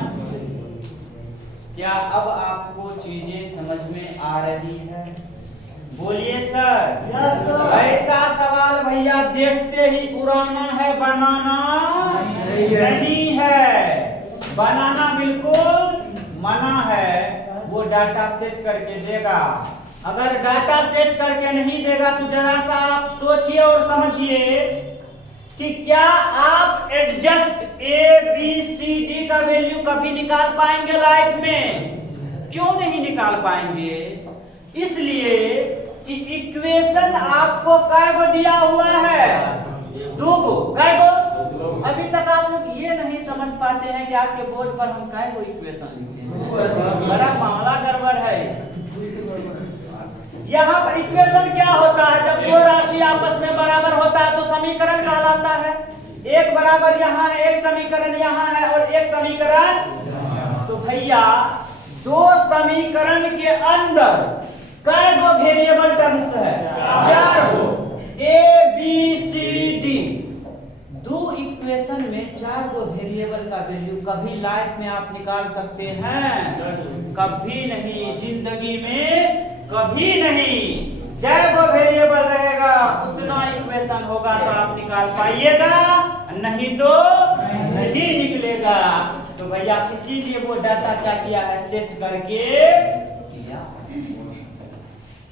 क्या अब आपको चीजें समझ में आ रही है? बोलिए सर। Yes sir. ऐसा सवाल भैया देखते ही उड़ाना है, बनाना नहीं है। बनाना बिल्कुल मना है। वो डाटा सेट करके देगा। अगर डाटा सेट करके नहीं देगा तो जरा सा आप सोचिए और समझिए कि क्या आप एग्जैक्ट ABCD का वैल्यू कभी निकाल पाएंगे लाइफ में? क्यों नहीं निकाल पाएंगे? इसलिए कि इक्वेशन आपको कै गो दिया हुआ है? 2 गो। कै गो? अभी तक आप लोग ये नहीं समझ पाते हैं कि आपके बोर्ड पर हम कै गो इक्वेशन लिखते हैं। बड़ा मामला गड़बड़ है। यहाँ पर इक्वेशन क्या होता है? जब दो राशि आपस में बराबर होता है तो समीकरण कहलाता है। एक बराबर यहाँ है, एक समीकरण यहाँ है और एक समीकरण। तो भैया 2 समीकरण के अंदर कै गो वेरिएबल टर्म्स है? 4 गो। ABCD 2 इक्वेशन में 4 गो वेरिएबल का वैल्यू कभी लाइफ में आप निकाल सकते हैं? कभी नहीं, जिंदगी में कभी नहीं। जय गो वेरिएबल रहेगा उतना इक्वेशन होगा तो आप निकाल पाइएगा, नहीं तो नहीं निकलेगा। तो भैया इसीलिए वो डाटा क्या किया है? सेट करके किया।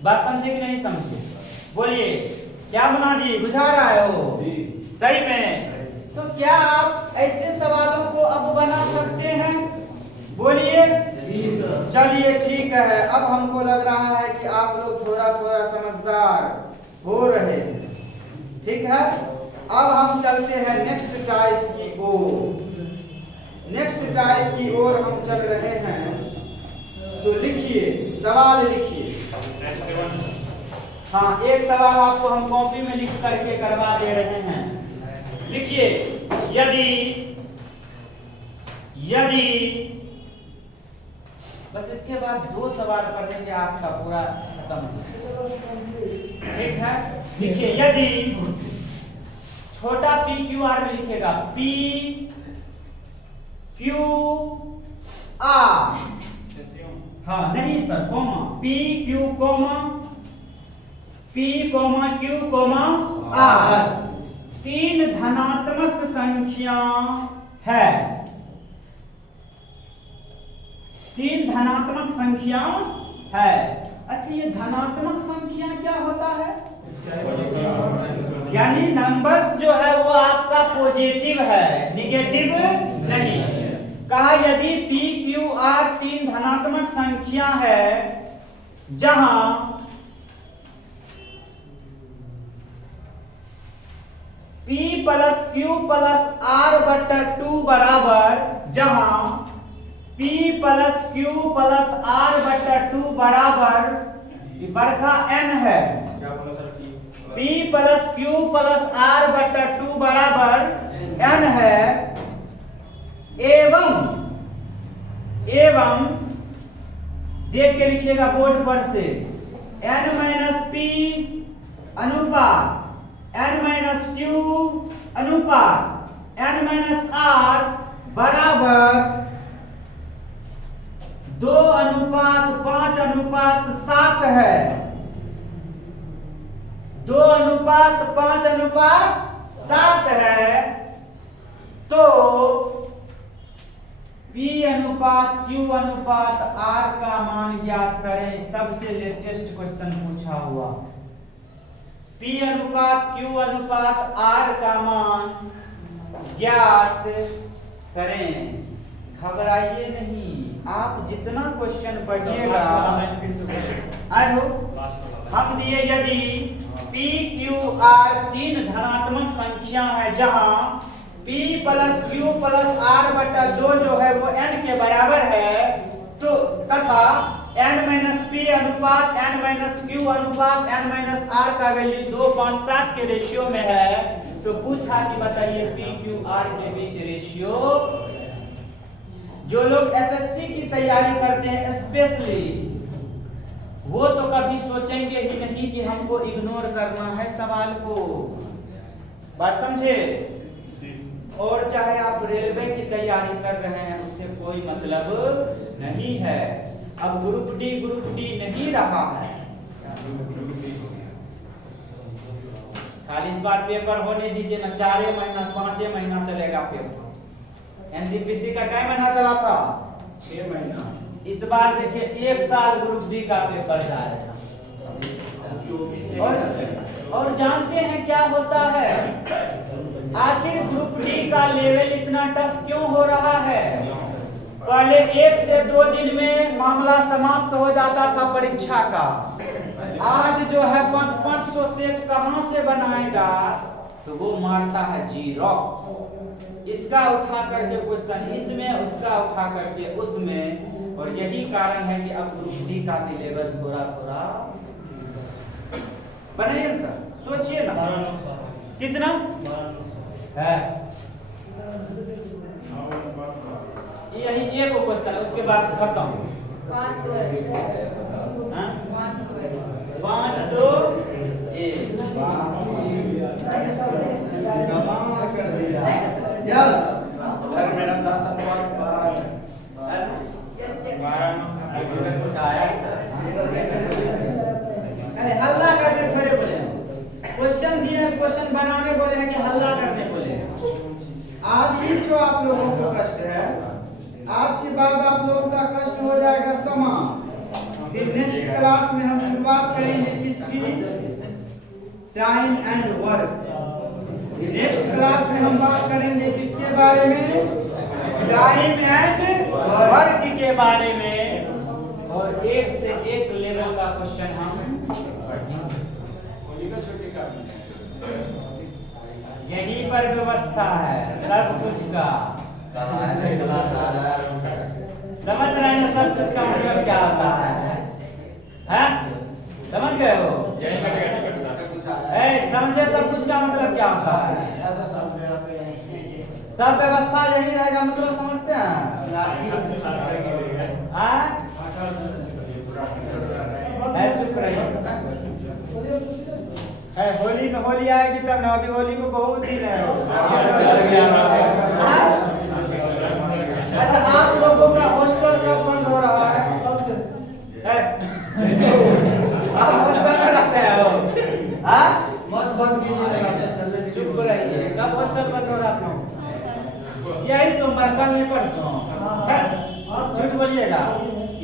बात समझे कि नहीं समझे? बोलिए क्या बना दिए? बुझा रहा है वो सही में? तो क्या आप ऐसे सवालों को अब बना सकते हैं? बोलिए। चलिए ठीक है। अब हमको लग रहा है कि आप लोग थोड़ा थोड़ा समझदार हो रहे हैं। ठीक है, अब हम चलते हैं नेक्स्ट टाइप की ओर। नेक्स्ट टाइप की ओर हम चल रहे हैं। तो लिखिए, सवाल लिखिए। हाँ, एक सवाल आपको हम कॉपी में लिख करके करवा दे रहे हैं। लिखिए यदि यदि बस इसके बाद 2 सवाल पढ़ेंगे आपका पूरा खत्म। ठीक है, लिखिए यदि छोटा पी क्यू आर में लिखेगा पी क्यू आर, हाँ नहीं sir comma, P Q comma P comma Q comma R 3 धनात्मक संख्या है, 3 धनात्मक संख्या है। अच्छा ये धनात्मक संख्या क्या होता है? यानी नंबर्स जो है वो आपका पॉजिटिव है, निगेटिव नहीं। कहा यदि पी क्यू आर 3 धनात्मक संख्या है जहां P plus Q plus R बटा 2 बराबर, जहां P plus Q plus R बटा 2 बराबर बड़का n है, P plus Q plus R बटा 2 बराबर n है, एवं देख के लिखिएगा बोर्ड पर से n माइनस पी अनुपात n माइनस क्यू अनुपात n माइनस आर बराबर 2:5:7 है, 2:5:7 है। तो P अनुपात Q अनुपात R का मान ज्ञात करें। सबसे लेटेस्ट क्वेश्चन पूछा हुआ, P अनुपात Q अनुपात R का मान ज्ञात करें। घबराइए नहीं, आप जितना क्वेश्चन पढ़िएगा। आए हो हम दिए यदि P Q R 3 धनात्मक संख्या है जहां P plus Q plus R बटा 2 जो है वो n के बराबर है, तो तथा n माइनस P अनुपात n माइनस Q अनुपात n माइनस R का वैल्यू 2:5:7 के रेशियो में है, तो पूछा कि बताइए P Q R के बीच रेशियो। जो लोग एसएससी की तैयारी करते हैं स्पेशली, वो तो कभी सोचेंगे ही नहीं कि हमको इग्नोर करना है सवाल को, बात समझे। और चाहे आप रेलवे की तैयारी कर रहे हैं उससे कोई मतलब नहीं है। अब ग्रुप डी नहीं रहा है, खाली इस बार पेपर होने दीजिए ना, 4 महीना 5 महीना चलेगा पेपर। एनटीपीसी का क्या महीना चला था? 6 महीना। इस बार देखिए 1 साल ग्रुप डी का पेपर जाएगा। और जानते हैं क्या होता है, आखिर ग्रुप डी का लेवल इतना टफ क्यों हो रहा है? पहले 1 से 2 दिन में मामला समाप्त हो जाता था परीक्षा का, आज जो है 500 सेट कहां से बनाएगा? तो वो मारता है जीरोक्स, इसका उठा करके क्वेश्चन इसमें, उसका उठा करके उसमें। और यही कारण है कि अब ग्रुप डी का भी लेवल थोड़ा थोड़ा बनाइए सर, सोचिए ना कितना है। यही एक क्वेश्चन, उसके बाद खत्म। 5-2 1 कमाल कर दिया। यस सर मेरा 10 अरे हल्ला करने थोड़े बोले, क्वेश्चन दिए क्वेश्चन बनाने बोले हैं कि हल्ला करने बोले। आज ही जो आप लोगों को कष्ट है, आज के बाद आप लोगों का कष्ट हो जाएगा समाप्त। फिर नेक्स्ट क्लास में हम शुरुआत करेंगे किसकी? Time and work. Next class में हम बात करेंगे किसके बारे में? टाइम एंड वर्क के बारे में। और एक से एक लेवल का क्वेश्चन हम पढ़ेंगे। यहीं पर व्यवस्था है सब कुछ का। समझ रहे हैं सब कुछ का मतलब क्या होता है? समझ गए हो? समझे सब कुछ का मतलब क्या होता है? सब व्यवस्था यही रहेगा, मतलब समझते हैं? चुप रहिए। होली में होली आएगी तब ना, अभी होली को बहुत दिन है। अच्छा, आप लोगों का हॉस्टल कब बंद हो रहा है? कल से। आप हॉस्टल में रहते हैं? हाँ, चुप रहिए। कब हॉस्टल बंद हो रहा है आप लोग? यही सोमवार, कल नहीं परसों। झूठ बोलिएगा।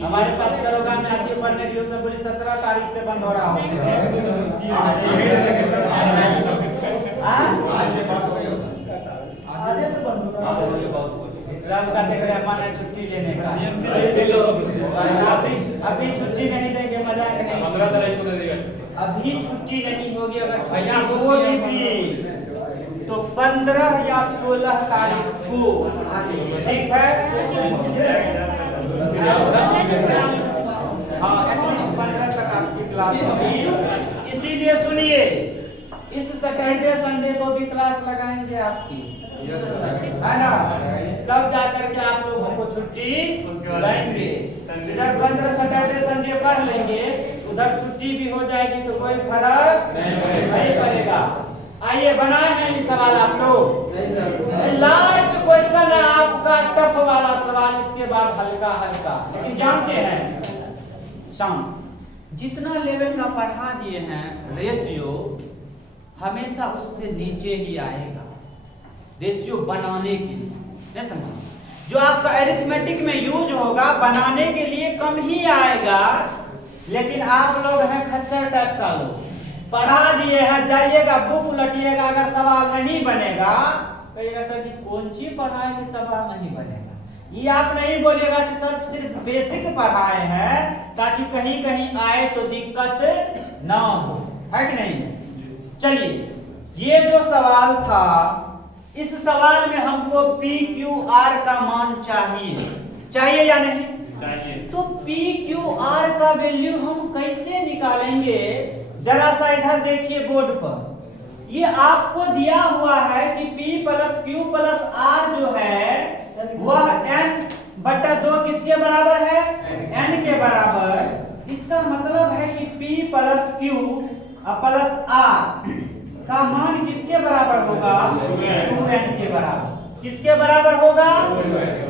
हमारे पास दरोगा में आती है पढ़ने के लिए, उसने बोली 17 तारीख से बंद हो रहा है। आज से बंद होगा। श्रम का देख रहे मन है छुट्टी लेने का। अभी छुट्टी नहीं देंगे, मजा नहीं। 15 तारीख को देगा। अभी छुट्टी नहीं होगी। अगर छुट्टी होगी तो 15 या 16 तारीख को, ठीक है? हाँ, एटलीस्ट 15 तक आपकी क्लास होगी। इसीलिए सुनिए, इस सैटरडे संडे को भी क्लास लगाएंगे आपकी, है ना? तब जाकर के आप लोगों को छुट्टी देंगे। इधर 15 सैटरडे संडे पढ़ लेंगे, उधर छुट्टी भी हो जाएगी तो कोई फर्क नहीं पड़ेगा। आइए, बनाए हैं ये सवाल आप लोग। लास्ट क्वेश्चन है आपका टफ वाला सवाल, इसके बाद हल्का हल्का, लेकिन जानते हैं शाम जितना लेवल का पढ़ा दिए हैं, रेशियो हमेशा उससे नीचे ही आएगा। रेशियो बनाने के लिए, नहीं समझा? जो आपका अरिथमेटिक में यूज होगा बनाने के लिए कम ही आएगा, लेकिन आप लोग हैं खच्चर टाइप का लोग, पढ़ा दिए हैं, जाइएगा बुक उलटिएगा, अगर सवाल नहीं बनेगा कहिएगा सर जी कौन चीज पढ़ाए कि सवाल नहीं बनेगा। ये आप नहीं बोलिएगा कि सर सिर्फ बेसिक पढ़ाए हैं ताकि कहीं कहीं आए तो दिक्कत ना हो, है कि नहीं? चलिए, ये जो सवाल था, इस सवाल में हमको PQR का मान चाहिए या नहीं? तो PQR का वैल्यू हम कैसे निकालेंगे? जरा सा इधर देखिए बोर्ड पर, ये आपको दिया हुआ है कि P plus Q plus R जो है वह N/2 किसके बराबर है? N के बराबर। इसका मतलब है कि P plus Q plus R का मान किसके बराबर होगा? 2N के बराबर। किसके बराबर होगा?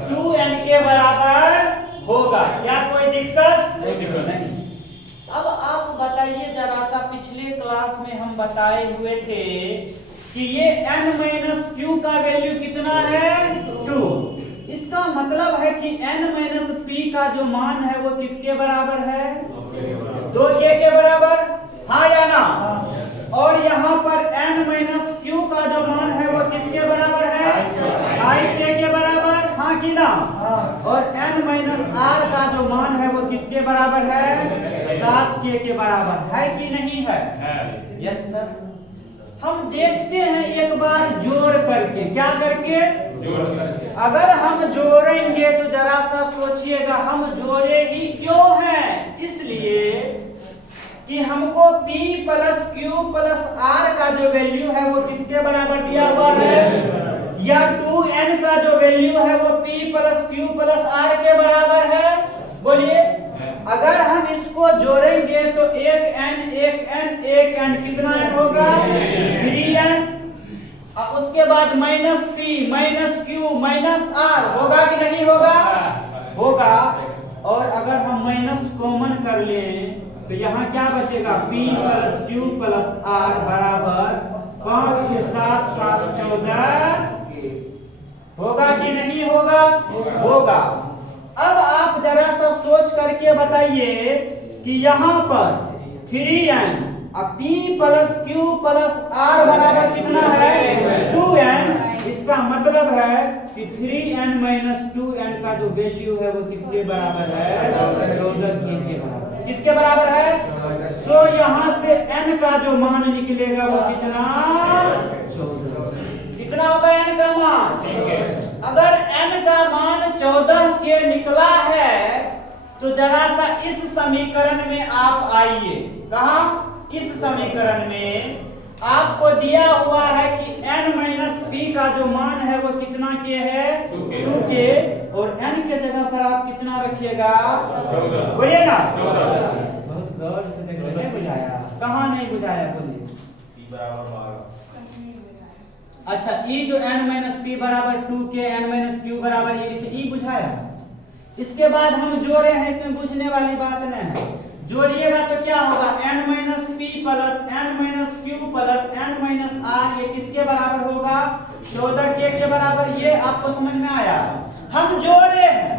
2N के बराबर होगा। क्या कोई दिक्कत नहीं? अब आप बताइए जरा सा, पिछले क्लास में हम बताए हुए थे कि ये N-Q का वैल्यू कितना है? 2। इसका मतलब है कि N-P का जो मान है वो किसके बराबर है? 2K के बराबर, हाँ या ना? और यहाँ पर N-Q का जो मान है वो किसके बराबर है? 5K के बराबर, हाँ कि ना? और N-R का जो मान है वो किसके बराबर है? 7K के बराबर, है कि नहीं है? Yes sir. हम देखते हैं एक बार जोड़ करके, क्या करके? अगर हम जोड़ेंगे तो जरा सा सोचिएगा, हम जोड़े ही क्यों हैं? इसलिए कि हमको P plus Q plus R का जो वैल्यू है वो किसके बराबर दिया हुआ है? या 2N का जो वैल्यू है वो P plus Q plus R के बराबर है? बोलिए, अगर हम इसको जोड़ेंगे तो 1N कितना N होगा? 3N। और उसके बाद minus P minus Q minus R होगा कि नहीं होगा? होगा। और अगर हम माइनस कॉमन कर लें तो यहाँ क्या बचेगा? P plus Q plus R बराबर 5 के 7 7 14 होगा कि नहीं होगा? होगा। अब आप जरा सा सोच करके बताइए कि यहाँ पर 3N और P plus Q plus R बराबर कितना है? 2N। इसका मतलब है कि 3N माइनस 2N का जो वैल्यू है वो किसके बराबर है? 14K के बराबर। किसके बराबर है? सो यहाँ से N का जो मान निकलेगा वो कितना? 14। कितना होगा N का मान? अगर N का मान 14K निकला है तो जरा सा इस समीकरण में आप आइए। कहा? इस समीकरण में आपको दिया हुआ है कि N माइनस P का जो मान है वो कितना के है 2k 2k, और n के जगह पर आप कितना रखिएगा, बोलिए ना, बहुत गौर से देख रहे हैं, बुझाया कहाँ नहीं बुझाया, बोलिए। p बराबर 12। अच्छा ई जो n माइनस पी बराबर 2k n माइनस क्यू बराबर ये लिखे, ई बुझाया। इसके बाद हम जोड़े हैं, इसमें बुझने वाली बात नहीं है। जोड़िएगा तो क्या होगा, n minus P plus n minus Q plus n minus R, ये किसके बराबर होगा, 14k के बराबर। ये आपको समझ में आया। हम जोड़े हैं,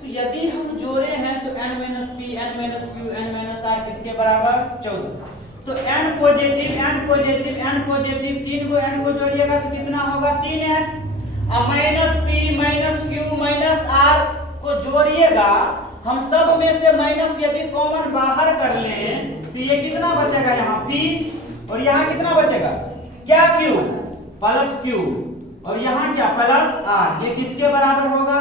तो यदि हम जोड़े हैं तो n minus P n minus Q n minus R किसके बराबर 14। तो n positive n positive n positive, तीन को n को जोड़िएगा तो कितना होगा 3n। अब minus P minus Q minus R को जोड़िएगा, हम सब में से माइनस यदि कॉमन बाहर कर लें तो ये कितना बचेगा, यहाँ p, और यहाँ कितना बचेगा, क्या q प्लस q, और यहाँ क्या प्लस r, ये किसके बराबर होगा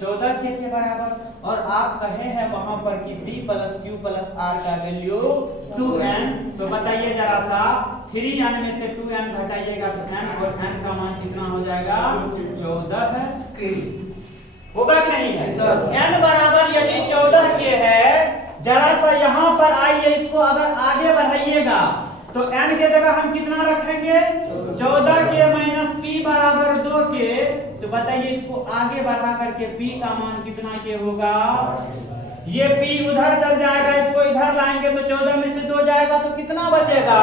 14k के बराबर। और आप कहे हैं वहां पर कि p plus q plus r का वैल्यू 2n, तो बताइए जरा सा 3n में से 2n घटाइएगा तो n, और n का मान कितना हो जाएगा 14k, होगा कि नहीं है n बराबर यदि 14k है, जरा सा यहाँ पर आइए, इसको अगर आगे बढ़ाइएगा तो n के जगह हम कितना रखेंगे 14k माइनस p बराबर 2k, तो बताइए इसको आगे बढ़ा करके p का मान कितना के होगा, ये p उधर चल जाएगा, इसको इधर लाएंगे तो 14 में से 2 जाएगा तो कितना बचेगा,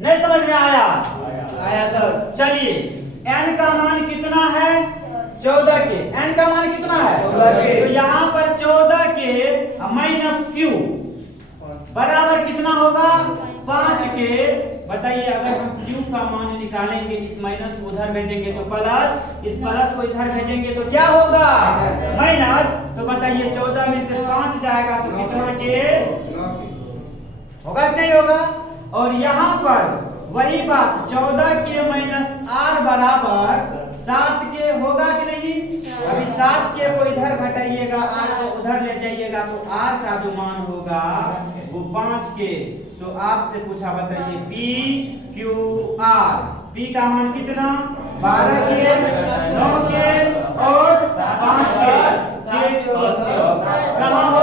नहीं समझ में आया, आया सर। चलिए n का मान कितना है 14k, n का मान कितना है 14k, तो यहाँ पर 14k माइनस q बराबर कितना होगा 5k। बताइए अगर हम q का मान निकालेंगे, इस माइनस को उधर भेजेंगे तो प्लस, इस प्लस को इधर भेजेंगे तो क्या होगा माइनस, तो बताइए 14 में से 5 जाएगा तो कितना के होगा कि नहीं होगा। और यहाँ पर वही बात 14k माइनस r बराबर 7k होगा कि नहीं। अभी 7k को इधर घटाइएगा, r को उधर ले जाइएगा तो r का जो मान होगा वो 5k। सो आपसे पूछा, बताइए p q r, p का मान कितना 12k 9k और 5k, कहाँ हो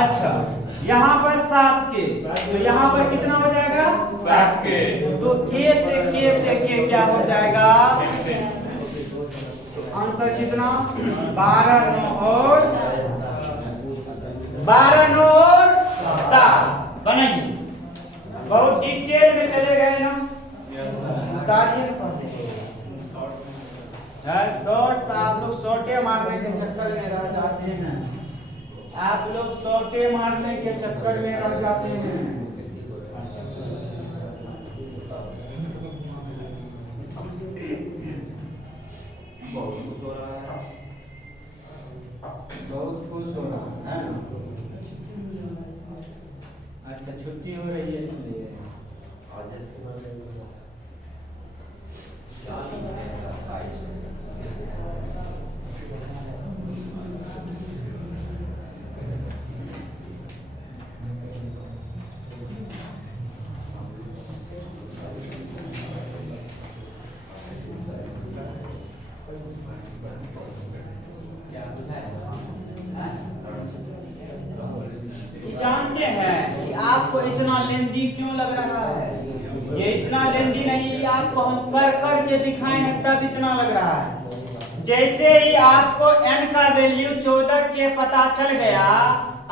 अच्छा यहाँ पर 7k, तो यहाँ पर कितना हो जाएगा 7k, तो k से k क्या हो जाएगा, आंसर कितना 12 9 और 7 बनाइए। बहुत डिटेल में चले गए ना, उतारिए शॉर्ट, आप लोग शॉर्टे मारने के चक्कर में रह जाते हैं, आप लोग शॉर्टे मारने के चक्कर में रह जाते हैं। बहुत खुश हो रहा है ना, अच्छा छुट्टी हो रही है इसलिए जानते हैं कि आपको इतना लेंदी क्यों लग रहा है, ये इतना लेंदी नहीं, आपको हम कर के दिखाए हैं तब इतना लग रहा है। जैसे ही आपको n का वैल्यू 14 के पता चल गया,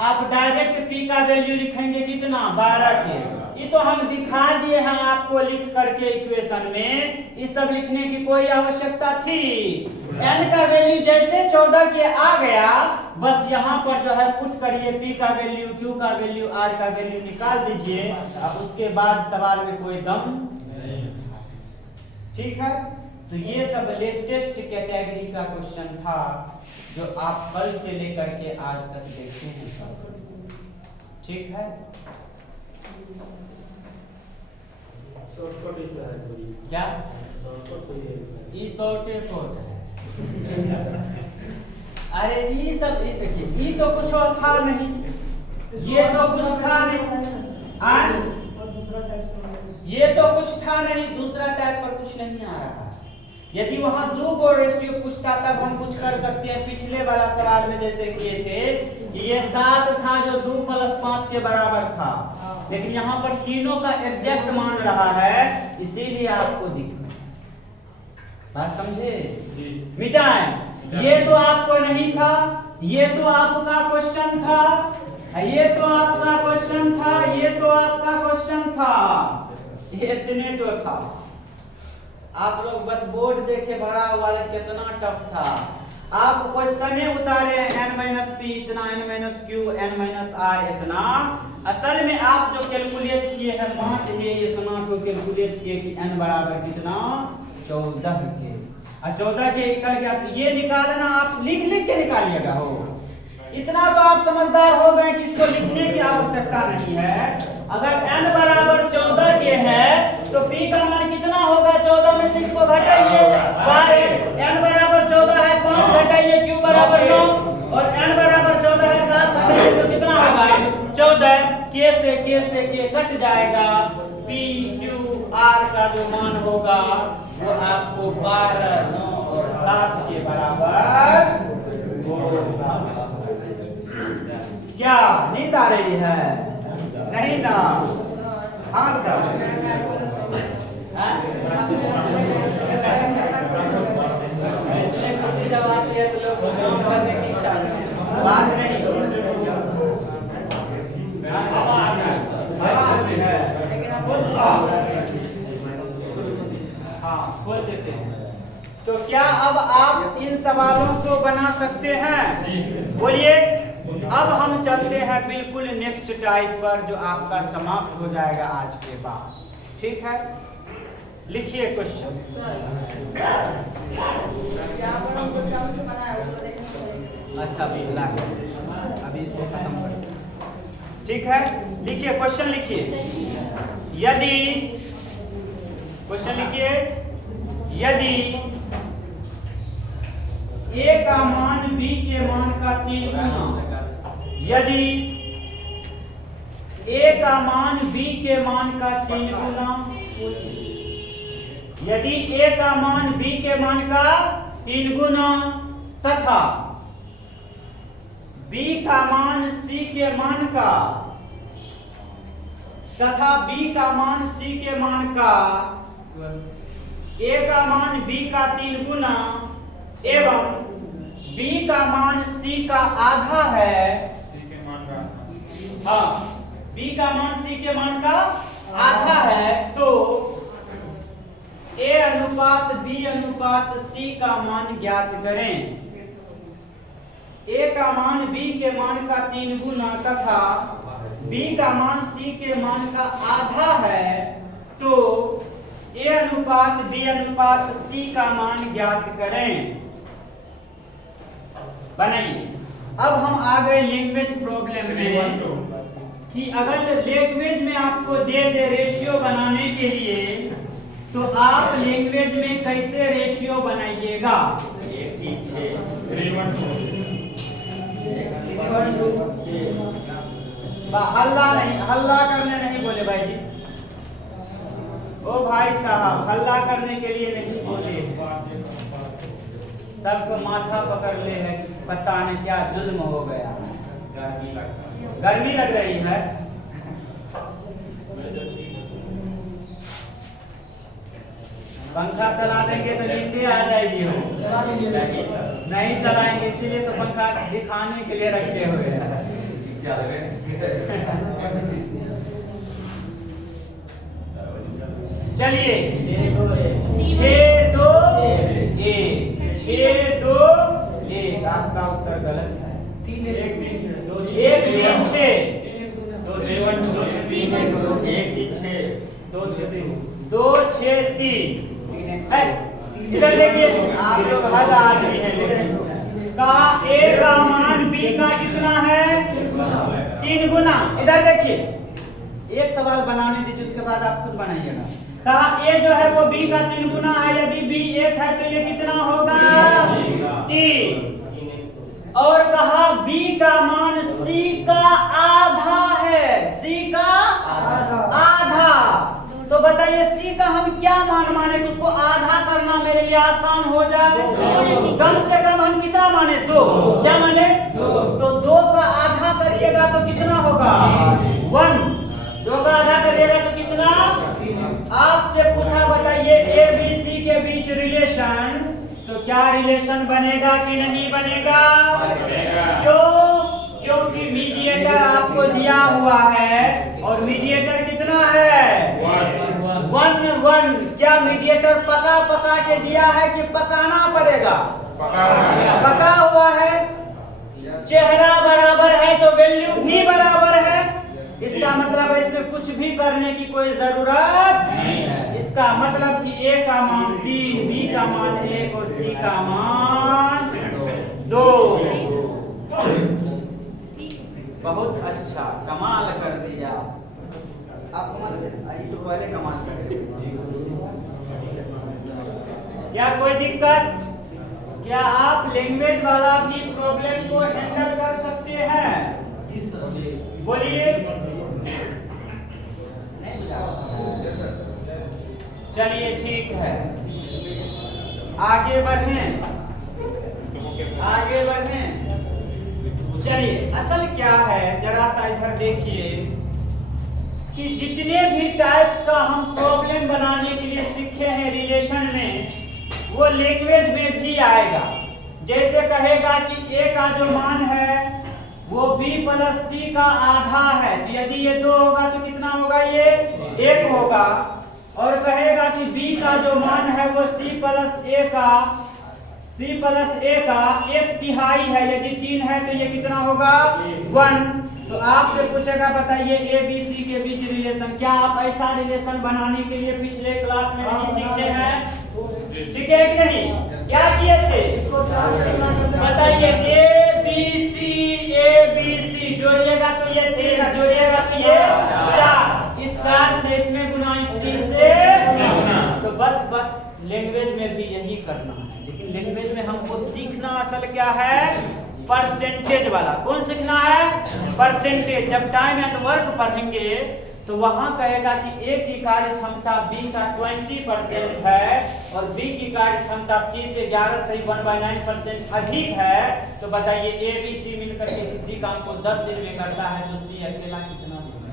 आप डायरेक्ट p का वैल्यू लिखेंगे कितना 12 के। ये तो हम दिखा दिए हैं आपको लिख करके इक्वेशन में, इस सब लिखने की कोई आवश्यकता थी। n का वैल्यू जैसे 14 के आ गया, बस यहाँ पर जो है पुट करिए p का वैल्यू, q का वैल्यू, r का वैल्यू निकाल दीजिए। अब उसके बाद सवाल में कोई दम ठीक है। तो ये सब लेटेस्ट कैटेगरी का क्वेश्चन था जो आप कल से लेकर के आज तक देखते हैं सब, ठीक है। शॉर्टकट इसका है कोई, क्या शॉर्टकट कोई है इसका, ई शॉर्टे कोड है। अरे ये सब ये देखिए, ये तो कुछ और था नहीं, ये तो कुछ था नहीं, ये तो कुछ था नहीं, दूसरा टाइप पर कुछ नहीं आ रहा है। यदि वहां 2 को रेशियो पूछता तब हम कुछ कर सकते हैं। पिछले वाला सवाल में जैसे किए थे कि ये 7 था जो 2 + 5 के बराबर था, लेकिन यहाँ पर तीनों का एग्जैक्ट मान रहा है, इसीलिए आपको दिख बात समझे। मिटाएं, ये तो आपको नहीं था, ये तो आपका क्वेश्चन था, ये तो आपका क्वेश्चन था, ये तो आपका क्वेश्चन था, ये इतने तो था। आप लोग बस बोर्ड देखे भरा हुआ कितना टफ था। आप क्वेश्चन उतारे n-p इतना, n-q, n-r इतना। असल में आप जो कैलकुलेट किए हैं मात्र ये इतना को कैलकुलेट किए कि n बराबर कितना 14 के, और 14 के निकल गया। तो ये निकालना आप लिख लिख के निकालिएगा। हो इतना तो आप समझदार हो गए कि इसको लिखने की आवश्यकता नहीं है। अगर n बराबर 14 के है तो p का मान कितना होगा? 14 में 6 को घटाइए, n बराबर 14 है 5 घटाइए, q बराबर 9, और n बराबर 14 है 7 घटाइए तो कितना होगा? 14। k से k कट जाएगा, p q r का जो मान होगा वो आपको 12, 9 और 7 के बराबर होगा। क्या नींद आ रही है? नहीं ना? हाँ सर। इसमें खुशी जब आती है तो लोग काम करने की इच्छा नहीं, बात नहीं। हाँ खोल देते हैं। तो क्या अब आप इन सवालों को बना सकते हैं? बोलिए। अब हम चलते हैं बिल्कुल नेक्स्ट टाइप पर जो आपका समाप्त हो जाएगा आज के बाद। ठीक है, लिखिए क्वेश्चन। अच्छा अभी इसको खत्म कर, ठीक है। लिखिए क्वेश्चन, लिखिए। यदि क्वेश्चन लिखिए, यदि a का मान b के मान का 3 गुना, यदि a का मान b के मान का 3 गुना, यदि a का मान b के मान का 3 गुना तथा b का मान c के मान का, तथा b का मान c के मान का, a का मान b का 3 गुना एवं b का मान c का आधा है। हाँ, b का मान c के मान का आधा है, तो a अनुपात b अनुपात c का मान ज्ञात करें। a का मान b के मान का 3 गुना तथा b का मान c के मान का आधा है, तो a अनुपात b अनुपात c का मान ज्ञात करें। बनाइए। अब हम आ गए लैंग्वेज प्रॉब्लम में कि अगर लैंग्वेज में आपको दे रेशियो बनाने के लिए, तो आप लैंग्वेज में कैसे रेशियो बनाइएगा? हल्ला नहीं, हल्ला करने नहीं बोले भाई जी। ओ भाई साहब, हल्ला करने के लिए नहीं बोले। सबको माथा पकड़ ले है, पता नहीं क्या जुल्म हो गया। गर्मी लग रही है। पंखा चला देंगे तो नींद आ जाएगी। हो नहीं चलाएंगे, इसीलिए तो पंखा दिखाने के लिए रखे हुए हैं। चलिए 6 2 1, 6 2 1। आपका उत्तर गलत है। 1 3 6 2 6 2 6 3। इधर देखिए, आप लोग हद आदमी है। लेकिन का a का मान b का कितना है? 3 गुना। इधर देखिए, एक सवाल बनाने दीजिए, उसके बाद आप खुद बनाइएगा। कहा a जो है वो b का 3 गुना है, यदि b 1 है तो ये कितना होगा? 3। और कहा b का मान c का आधा है, c का आधा। तो बताइए सी का हम क्या मान माने कि उसको आधा करना मेरे लिए आसान हो जाए। कम से कम हम कितना माने? 2। क्या माने? तो 2 का आधा करिएगा तो कितना होगा? 1। 2 का आधा करिएगा तो कितना? आपसे पूछा बताइए ए बी सी के बीच रिलेशन, तो क्या रिलेशन बनेगा कि नहीं बनेगा? क्यों? क्योंकि मीडिएटर आपको दिया हुआ है और मीडिएटर कितना है? 1 1। क्या मीडिएटर पका के दिया है कि पकाना पड़ेगा? पका हुआ है। चेहरा बराबर है तो वैल्यू भी बराबर है। इसका मतलब है इसमें कुछ भी करने की कोई जरूरत नहीं है। इसका मतलब कि ए का मान 3, बी का मान 1 और सी का मान 2। बहुत अच्छा, कमाल कर दिया। आप तो पहले कमाल कर दिया। क्या कोई दिक्कत? क्या आप लैंग्वेज वाला भी प्रॉब्लम को हैंडल कर सकते हैं? बोलिए। चलिए ठीक है, आगे बढ़ें। चलिए, असल क्या है जरा सा इधर देखिए कि जितने भी टाइप्स का हम प्रॉब्लम बनाने के लिए सीखे हैं रिलेशन में, वो लैंग्वेज में भी आएगा। जैसे कहेगा कि ए का जो मान है वो b प्लस सी का आधा है, तो यदि ये 2 होगा तो कितना होगा? ये 1 होगा। और कहेगा कि b का जो मान है वो c प्लस a का 1/3 है, यदि 3 है तो ये कितना होगा? 1। तो आपसे पूछेगा बताइए ए बी सी के बीच रिलेशन। क्या आप ऐसा रिलेशन बनाने के लिए पिछले क्लास में नहीं सीखे हैं? सीखे कि नहीं? क्या किए थे? बताइए ए बी सी जोड़िएगा तो ये 3, जोड़िएगा तो ये 4, इस 4 से इसमें गुना, इस 3 से तो बस लैंग्वेज में भी यही करना है। लेकिन लैंग्वेज में हमको सीखना असल क्या है? परसेंटेज वाला। कौन सीखना है? परसेंटेज। जब टाइम एंड वर्क पढ़ेंगे तो वहां कहेगा कि ए की कार्य क्षमता बी का 20% है और बी की कार्य क्षमता सी से 11.1/9% अधिक है। तो बताइए ए बी सी मिलकर के किसी काम को 10 दिन में करता है तो सी अकेला कितना दिन में?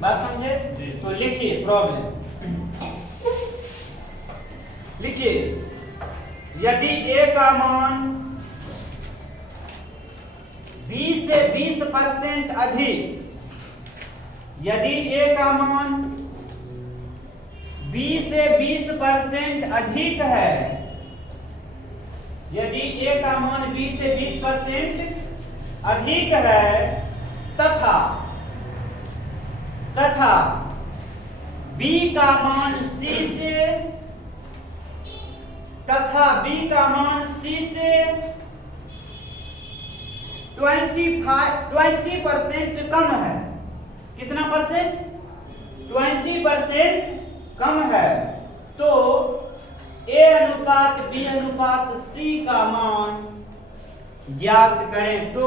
बात समझे? तो लिखिए प्रॉब्लम, लिखिए यदि ए का मान b से 20% अधिक, यदि a का मान b से 20% अधिक है, यदि a का मान b से 20% अधिक है तथा b का मान c से 20% कम है। कितना परसेंट? 20% कम है। तो A अनुपात B अनुपात C का मान ज्ञात करें। तो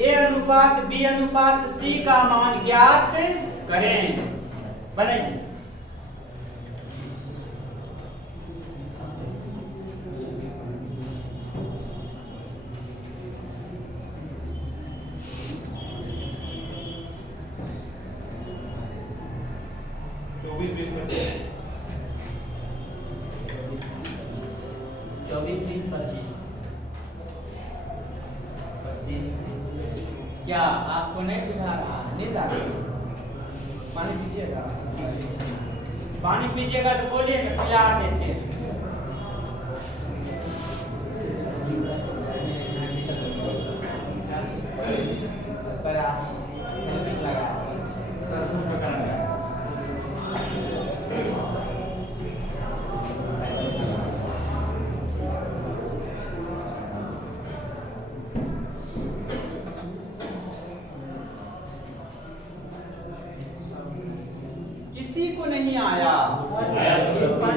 A अनुपात B अनुपात C का मान ज्ञात करें। बनेगी। क्या आपको नहीं बुझा रहा? नींद आ रही? पानी पीजिएगा, पानी पीजिएगा तो बोलिएगा पिला देते हैं। पर आप हेलमेट लगा किसी को नहीं आया?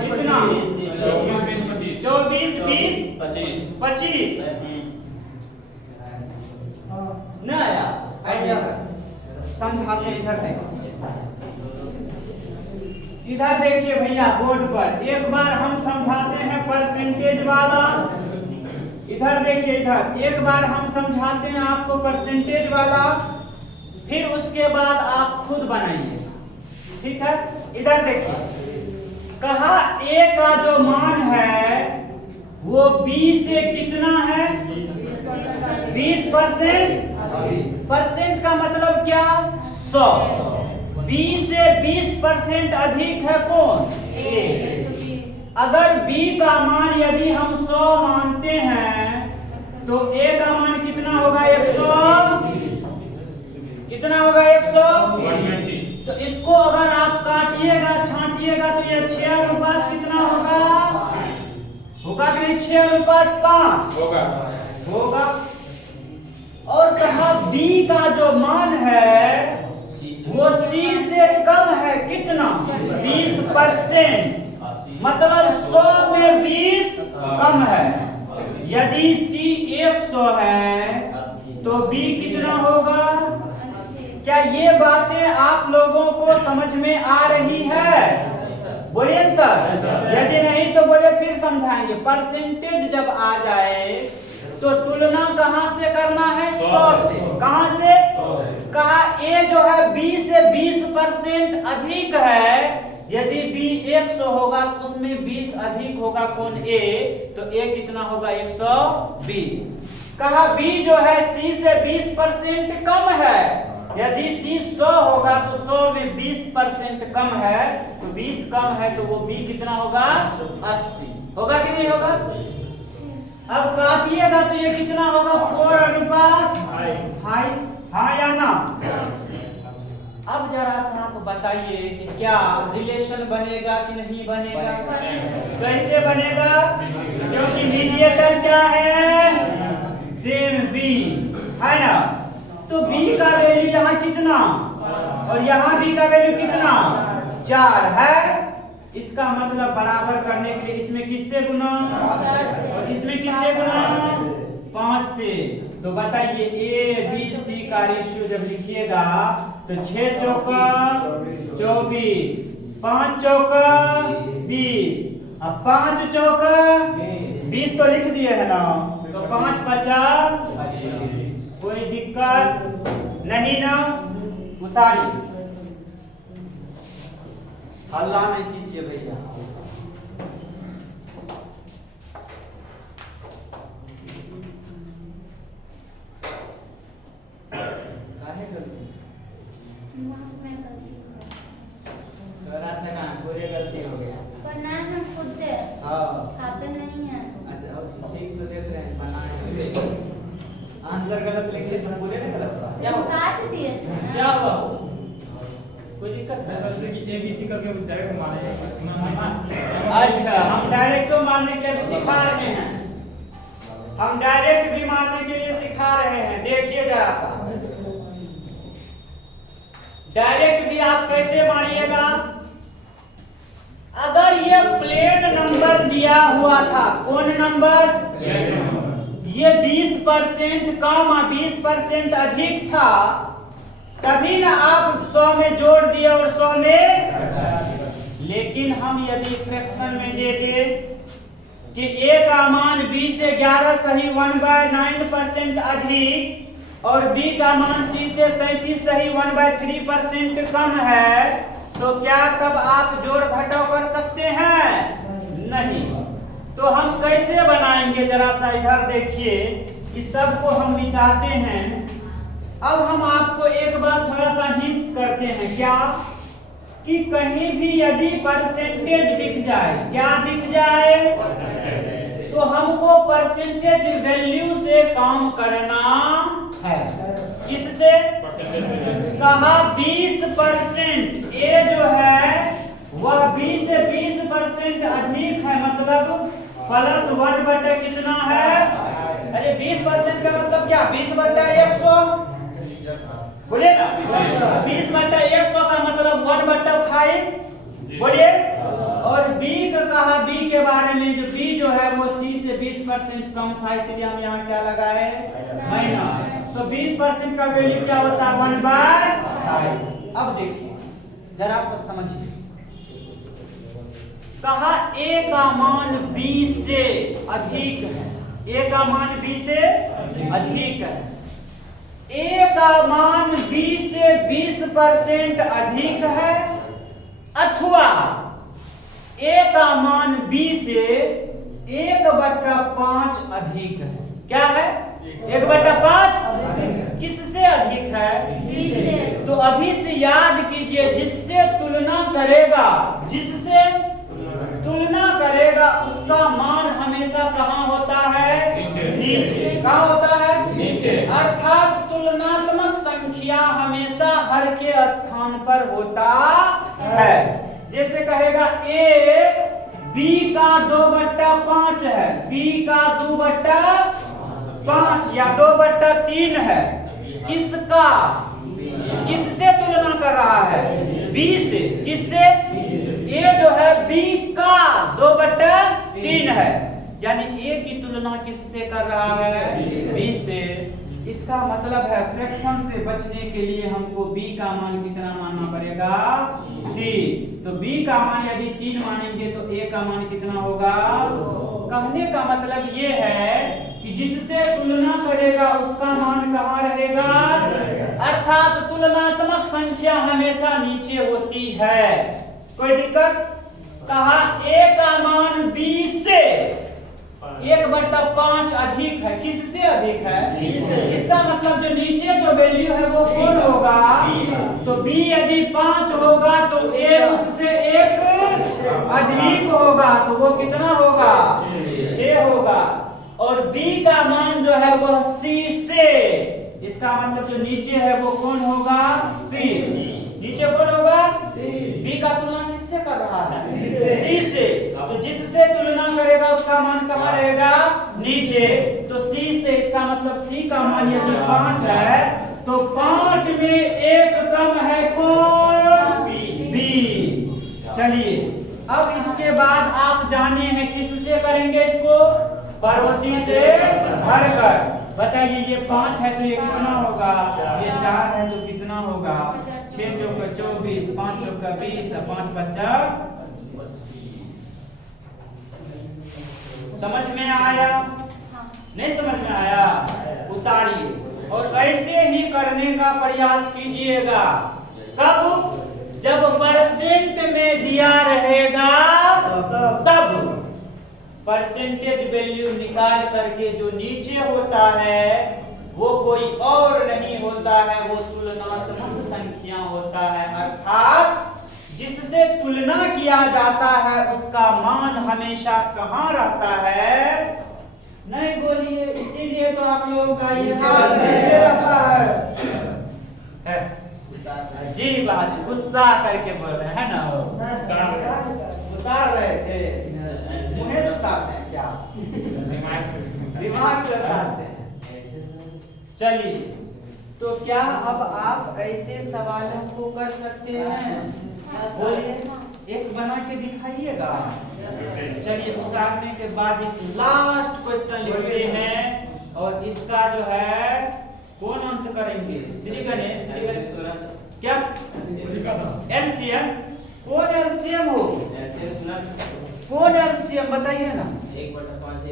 कितना? 24, 20, 25 न आया? आइडिया समझाते इधर देखो। इधर देखिए भैया बोर्ड पर एक बार हम समझाते हैं परसेंटेज वाला। इधर देखिए, इधर एक बार हम समझाते हैं आपको परसेंटेज वाला, फिर उसके बाद आप खुद बनाइए, ठीक है। इधर देखिए, कहा A का जो मान है वो B से कितना है? 20%। परसेंट का मतलब क्या? 100। B से 20% अधिक है कौन? A। अगर B का मान यदि हम 100 मानते हैं तो A का मान कितना होगा? 100। कितना होगा? 100। तो इसको अगर आप काटिएगा छांटिएगा तो ये 6 अनुपात कितना होगा? होगा कि नहीं? 6 अनुपात 5 होगा। और कहा B का जो मान है वो C से कम है, कितना? 20%। मतलब 100 में 20 कम है। यदि C 100 है तो B कितना होगा? क्या ये बातें आप लोगों को समझ में आ रही है? बोलिए सर। यदि नहीं तो बोले फिर समझाएंगे। परसेंटेज जब आ जाए तो तुलना कहां से करना है? 100 से। कहां से? कहा A जो है B से 20% अधिक है। यदि B 100 होगा तो उसमें 20 अधिक होगा कौन? A। तो A कितना होगा? 120। कहा B जो है C से 20% कम है। यदि C 100 होगा तो 100 में 20% कम है, तो 20 कम है तो वो B कितना होगा? 80 होगा कि नहीं होगा? अब काटिएगा तो ये कितना होगा? 4 अनुपात 5। हाँ या ना? अब जरा सा आप बताइए कि क्या रिलेशन बनेगा कि नहीं बनेगा? कैसे बनेगा? क्योंकि मीडिएटर क्या है? सेम B है ना। तो B का वैल्यू यहाँ कितना और यहाँ B का वैल्यू कितना? 4 है। इसका मतलब बराबर करने के लिए इसमें किससे गुना और इसमें किससे गुना? 5 से। तो बताइए A B C का रेशियो जब लिखिएगा तो 6 चौका 24, 5 चौका 20, अब 5 चौका 20 तो लिख दिए है ना। तो 5 50, कोई दिक्कत नहीं ना? उतारिए, हल्ला नहीं कीजिए भैया। काहे गलती? पूरे गलती हो गया। अच्छा ठीक तो देख रहे हैं, बनाए आंसर गलत लिख दिए, तुम बोले ना गलत। क्या हुआ? क्या हुआ? कोई दिक्कत है? जैसे कि ABC करके डायरेक्ट माने। अच्छा, हम डायरेक्ट तो मानने के लिए सिखा रहे हैं। हम डायरेक्ट भी मानने के लिए सिखा रहे हैं। देखिए जरा सा, डायरेक्ट भी आप कैसे मानिएगा? अगर ये प्लेन नंबर दिया हुआ था, कौन नंबर? ये 20% कम और 20% अधिक था, तभी ना आप 100 में जोड़ दिए और 100 में। लेकिन हम यदि फ्रैक्शन में दे दे कि A का मान B से 11 सही 1/9% अधिक और B का मान C से 33 सही 1/3% कम है, तो क्या तब आप जोड़ घटाव कर सकते हैं? नहीं। तो हम कैसे बनाएंगे? जरा सा इधर देखिए, इस सब को हम मिटाते हैं। अब हम आपको एक बार थोड़ा सा हिंट्स करते हैं। क्या? कि कहीं भी यदि परसेंटेज दिख जाए, क्या दिख जाए? तो हमको परसेंटेज वैल्यू से काम करना है। किससे? कहा 20%। A जो है वह B से 20% अधिक है, मतलब +1 कितना है? अरे 20% का मतलब क्या? 20/100 बोलिए ना। 20/100 का मतलब 1/5 बोलिए। और B का कहा, B के बारे में जो B जो है वो C से 20% कम था, इसलिए हम यहाँ क्या लगाए? माइनस। तो 20% का वैल्यू क्या होता है? 1/5। अब देखिए जरा सा समझिए, कहा a का मान b से अधिक है, a का मान b से अधिक है, a का मान b से 20% अधिक है, अथवा a का मान b से 1/5 अधिक है। क्या है? 1/5 किससे अधिक है? तो अभी से याद कीजिए, जिससे तुलना करेगा, जिससे तुलना करेगा उसका मान हमेशा कहाँ होता है? नीचे। कहाँ होता है? नीचे। अर्थात तुलनात्मक संख्या हमेशा हर के स्थान पर होता है। जैसे कहेगा a b का 2/5 है, b का 2/5 या 2/3 है, किसका? किससे तुलना कर रहा है? b से। किससे? a जो है b का 2/3 है, यानी a की तुलना किससे कर रहा है? b से। इसका मतलब है फ्रैक्शन से बचने के लिए हमको b का मान कितना मानना पड़ेगा? 3। तो b का मान यदि 3 मानेंगे तो a का मान कितना होगा? कहने का मतलब ये है कि जिससे तुलना करेगा उसका मान कहाँ रहेगा? अर्थात तुलनात्मक संख्या हमेशा नीचे होती है। कोई दिक्कत? कहा a का मान b से 1/5 अधिक है। किससे अधिक है? इसका मतलब जो नीचे जो वैल्यू है वो कौन होगा? तो b यदि 5 होगा तो a उससे 1 अधिक होगा, तो वो कितना होगा? 6 होगा। और b का मान जो है वह c से, इसका मतलब जो नीचे है वो कौन होगा? c। नीचे कौन होगा? b का तुलना किससे कर रहा है? c से। तो जिससे तुलना करेगा उसका मान कहाँ रहेगा? नीचे। तो c से, इसका मतलब c का मान यदि 5 है तो 5 में 1 कम है कौन? b। चलिए अब इसके बाद आप जाने हैं किससे करेंगे इसको? पड़ोसी से भरकर। बताइए ये 5 है तो ये कितना होगा? ये 4 है तो कितना होगा? 6 चौका 24, 5 चौका 20, 5 बचा। समझ में आया? नहीं समझ में आया? उतारिए और ऐसे ही करने का प्रयास कीजिएगा। कब? जब परसेंट में दिया रहेगा तब। परसेंटेज वैल्यू निकाल करके जो नीचे होता है वो कोई और नहीं होता है, वो तुलनात्मक संख्या होता है। अर्थात जिससे तुलना किया जाता है उसका मान हमेशा कहाँ रहता है? नहीं बोलिए, इसीलिए तो आप लोगों का ये हाल नीचे रहता है। जी बात, गुस्सा करके बोल रहे हैं ना? उतार रहे थे, मुझे उतारते हैं क्या? दिमाग से उतारते हैं। चलिए, तो क्या अब आप ऐसे सवालों को कर सकते हैं? बोलिए, एक बना के दिखाइएगा। चलिए, उतारने के बाद एक लास्ट क्वेश्चन लिखते हैं और इसका जो है कौन अंत करेंगे? श्री गणेश। क्या एलसीएम? कौन एलसीएम हो? कौन एलसीएम बताइए ना। 1/5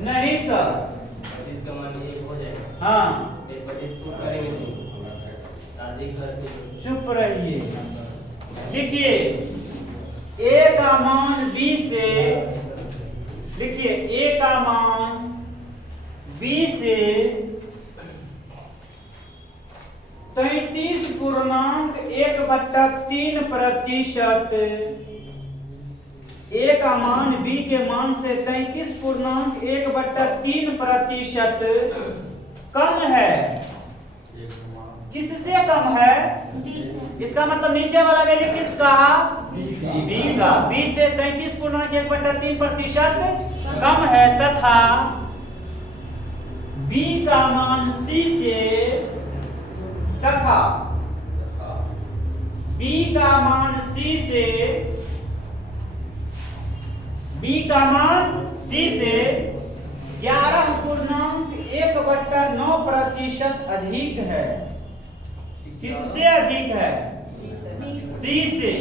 नहीं सर, 25 का मान 1 हो जाएगा। हाँ, 25 को करेंगे चुप रहिए। लिखिए a का मान b से, लिखिए a का मान b से 33.1/3%। a का मान b के मान से 33.1/3% कम है। किससे कम है? इसका मतलब नीचे वाला वैल्यू किसका? b का। b से 33.1/3% कम है तथा b का मान c से, तथा b का मान c से, b का मान c से 11.1/9% अधिक है। किससे अधिक है? c से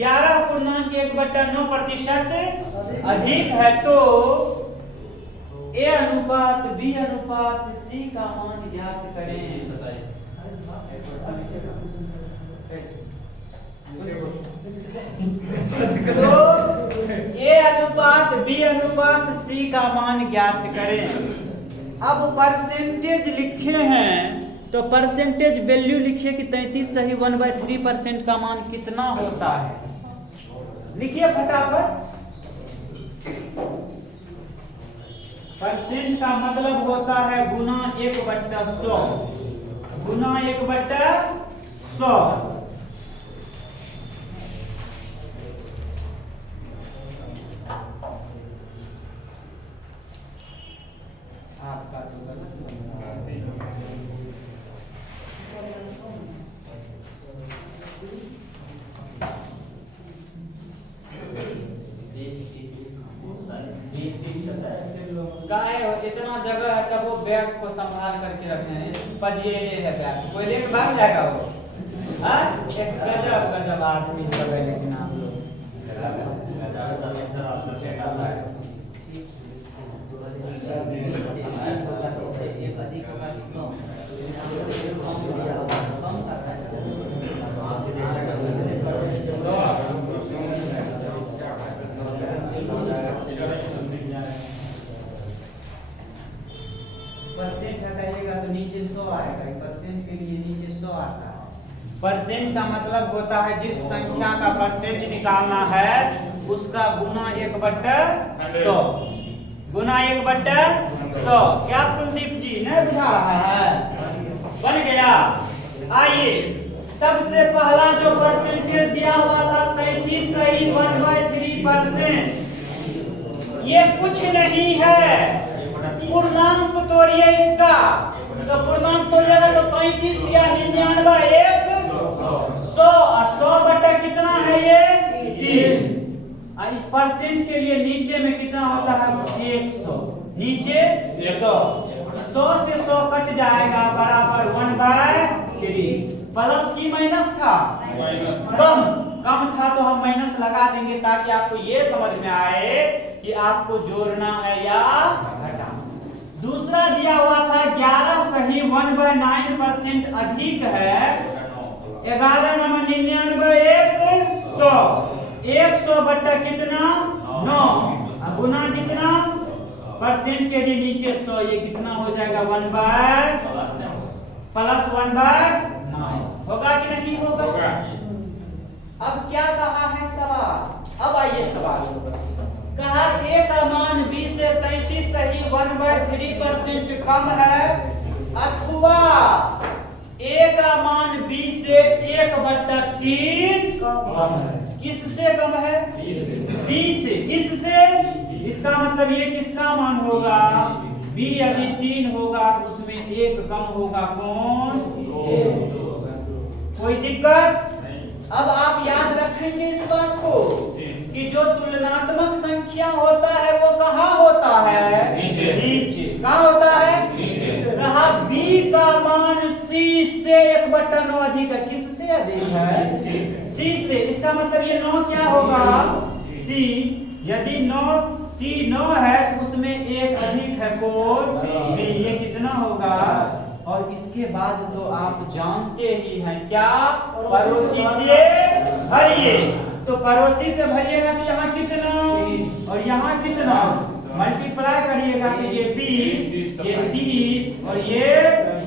11.1/9% अधिक है तो ए अनुपात बी अनुपात सी का मान ज्ञात करें। 27। तो ए अनुपात बी अनुपात सी का मान ज्ञात करें। अब परसेंटेज लिखे हैं तो परसेंटेज वैल्यू लिखिए कि 33 सही 1/3% का मान कितना होता है, लिखिए फटाफट। परसेंट का मतलब होता है गुना 1/100 गुना 1/100। आपका तो गलत लग रहा है। गाय इतना जगह है तब वो बैग को संभाल करके रखने हैं। पजिएले है बैग, कोई लेके भाग जाएगा वो। हाँ, एक गजब आदमी सब है, लेकिन आप लोग परसेंट हटाइएगा तो नीचे 100 आएगा। परसेंट के लिए नीचे 100 आता है। परसेंट का मतलब होता है जिस संख्या का परसेंट निकालना है उसका गुना 1/100 गुना 1/100। क्या कुलदीप जी नहीं बुझा रहा है? बन गया। आइए, सबसे पहला जो परसेंटेज दिया हुआ था 33 सही 1/3%, ये कुछ नहीं है, पूर्णांक तोड़िए इसका। तो पूर्णांक तोड़िएगा तो 35 या 99 1 100 और 100 बटा कितना है ये 3। इस परसेंट के लिए नीचे में कितना होता है 100, नीचे 100 से 100 कट जाएगा बराबर 1/3। प्लस की माइनस था? कम था तो हम माइनस लगा देंगे ताकि आपको ये समझ में आए कि आपको जोड़ना है या घटाना। दूसरा दिया हुआ था 11 सही 1/9% अधिक है 11/99 100 100 बटा कितना 9 गुना कितना परसेंट के लिए नीचे 100, ये कितना हो जाएगा 1/9 होगा कि नहीं होगा? अब क्या कहा है सवाल? अब आइए सवाल कहा ए का मान b से 33 सही 1/3% कम है अथवा ए का मान b से 1/3 कम है। किससे कम है? b से। किससे? इसका मतलब ये किसका मान होगा? b यदि 3 होगा तो उसमें 1 कम होगा, कौन? कोई दिक्कत? अब आप याद रखेंगे इस बात को कि जो तुलनात्मक संख्या होता है वो कहाँ होता है? नीचे। कहाँ होता है? कहा b का मान c से 1/9 अधिक है। किससे अधिक है? c से। इसका मतलब ये 9 क्या होगा? c। यदि 9 है तो उसमें 1 अधिक है, कौन? b। ये कितना होगा? और इसके बाद तो आप जानते ही हैं क्या? पड़ोसी से भरिए। तो पड़ोसी से भरिएगा तो यहाँ कितना और यहाँ कितना मल्टीप्लाई करिएगा तो ये 20 ये 30 और ये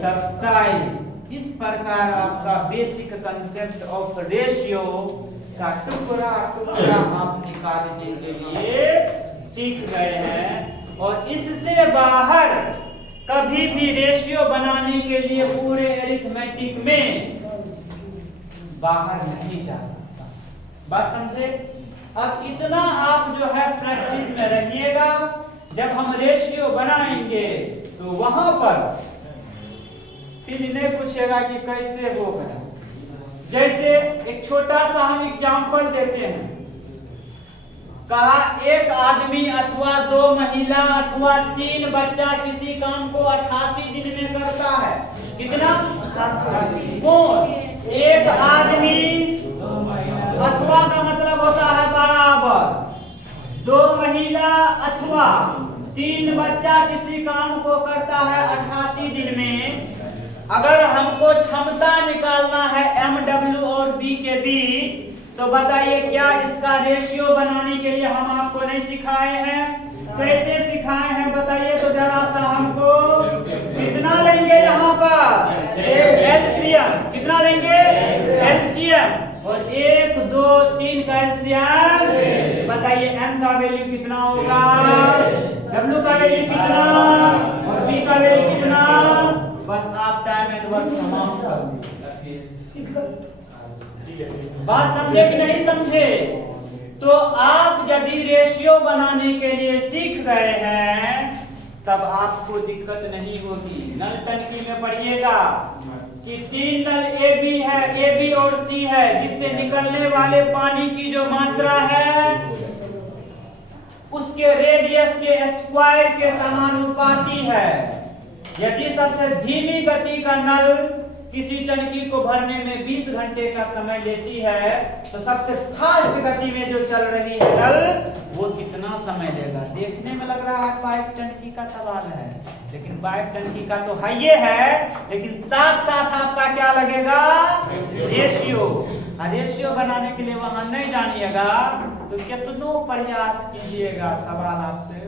27। इस प्रकार आपका बेसिक कंसेप्ट ऑफ रेशियो का टुकड़ा आप निकालने के लिए सीख गए हैं। और इससे बाहर कभी भी रेशियो बनाने के लिए पूरे अरिथमेटिक में बाहर नहीं जा सकता। बात समझे? अब इतना आप जो है प्रैक्टिस में रहिएगा। जब हम रेशियो बनाएंगे तो वहां पर फिर नहीं पूछेगा कि कैसे होगा। जैसे एक छोटा सा हम एग्जांपल देते हैं। कहा एक आदमी अथवा 2 महिला अथवा 3 बच्चा किसी काम को 88 दिन में करता है। कितना? कौन? एक आदमी अथवा का मतलब होता है बराबर। 2 महिला अथवा 3 बच्चा किसी काम को करता है 88 दिन में। अगर हमको क्षमता निकालना है MW और B के बीच, तो बताइए क्या इसका रेशियो बनाने के लिए हम आपको नहीं सिखाए हैं? कैसे सिखाए हैं बताइए तो जरा सा हमको। कितना लेंगे यहाँ पर? एलसीएम। कितना लेंगे? एलसीएम। और 1 2 3 का एलसीएम बताइए M का वैल्यू कितना होगा, W का वैल्यू कितना और B का वैल्यू कितना। बस आप टाइम एंड वर्क समाप्त कर दीजिए। बात समझे कि नहीं समझे? तो आप यदि रेशियो बनाने के लिए सीख रहे हैं तब आपको दिक्कत नहीं होगी। नल टंकी में पढ़िएगा कि 3 नल AB है, AB और C है, जिससे निकलने वाले पानी की जो मात्रा है उसके रेडियस के स्क्वायर के समानुपाती है। यदि सबसे धीमी गति का नल किसी टंकी को भरने में 20 घंटे का समय लेती है, तो सबसे फास्ट गति में जो चल रही है नल वो कितना समय लेगा? देखने में लग रहा है पाइप टंकी का सवाल है, लेकिन पाइप टंकी का तो है ये है, लेकिन साथ साथ आपका क्या लगेगा? रेशियो। रेशियो बनाने के लिए वहां नहीं जानिएगा तो कितनों प्रयास कीजिएगा सवाल आपसे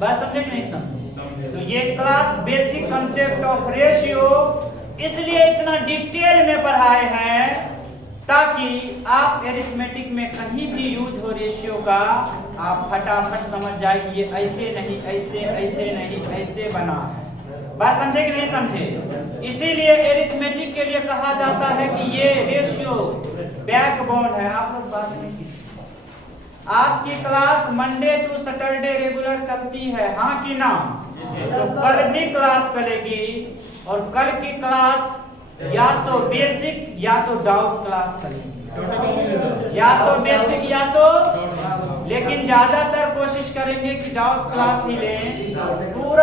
बात समझे कि नहीं समझे? तो ये class basic concept of ratio इसलिए इतना डिटेल में पढ़ाए हैं ताकि आप एरिथमेटिक में कहीं भी यूज हो रेशियो का आप फटाफट समझ जाए कि ये ऐसे नहीं, ऐसे ऐसे नहीं, ऐसे बना है। बात समझे कि नहीं समझे? इसीलिए एरिथमेटिक के लिए कहा जाता है कि ये रेशियो बैकबोन है। आप लोग बात नहीं की। आपकी class Monday to Saturday regular चलती है, हाँ कि ना? तो कल भी क्लास चलेगी और कल की क्लास या तो बेसिक या तो डाउट क्लास चलेगी, या तो बेसिक या तो, लेकिन ज्यादातर कोशिश करेंगे कि डाउट क्लास ही लें। पूरा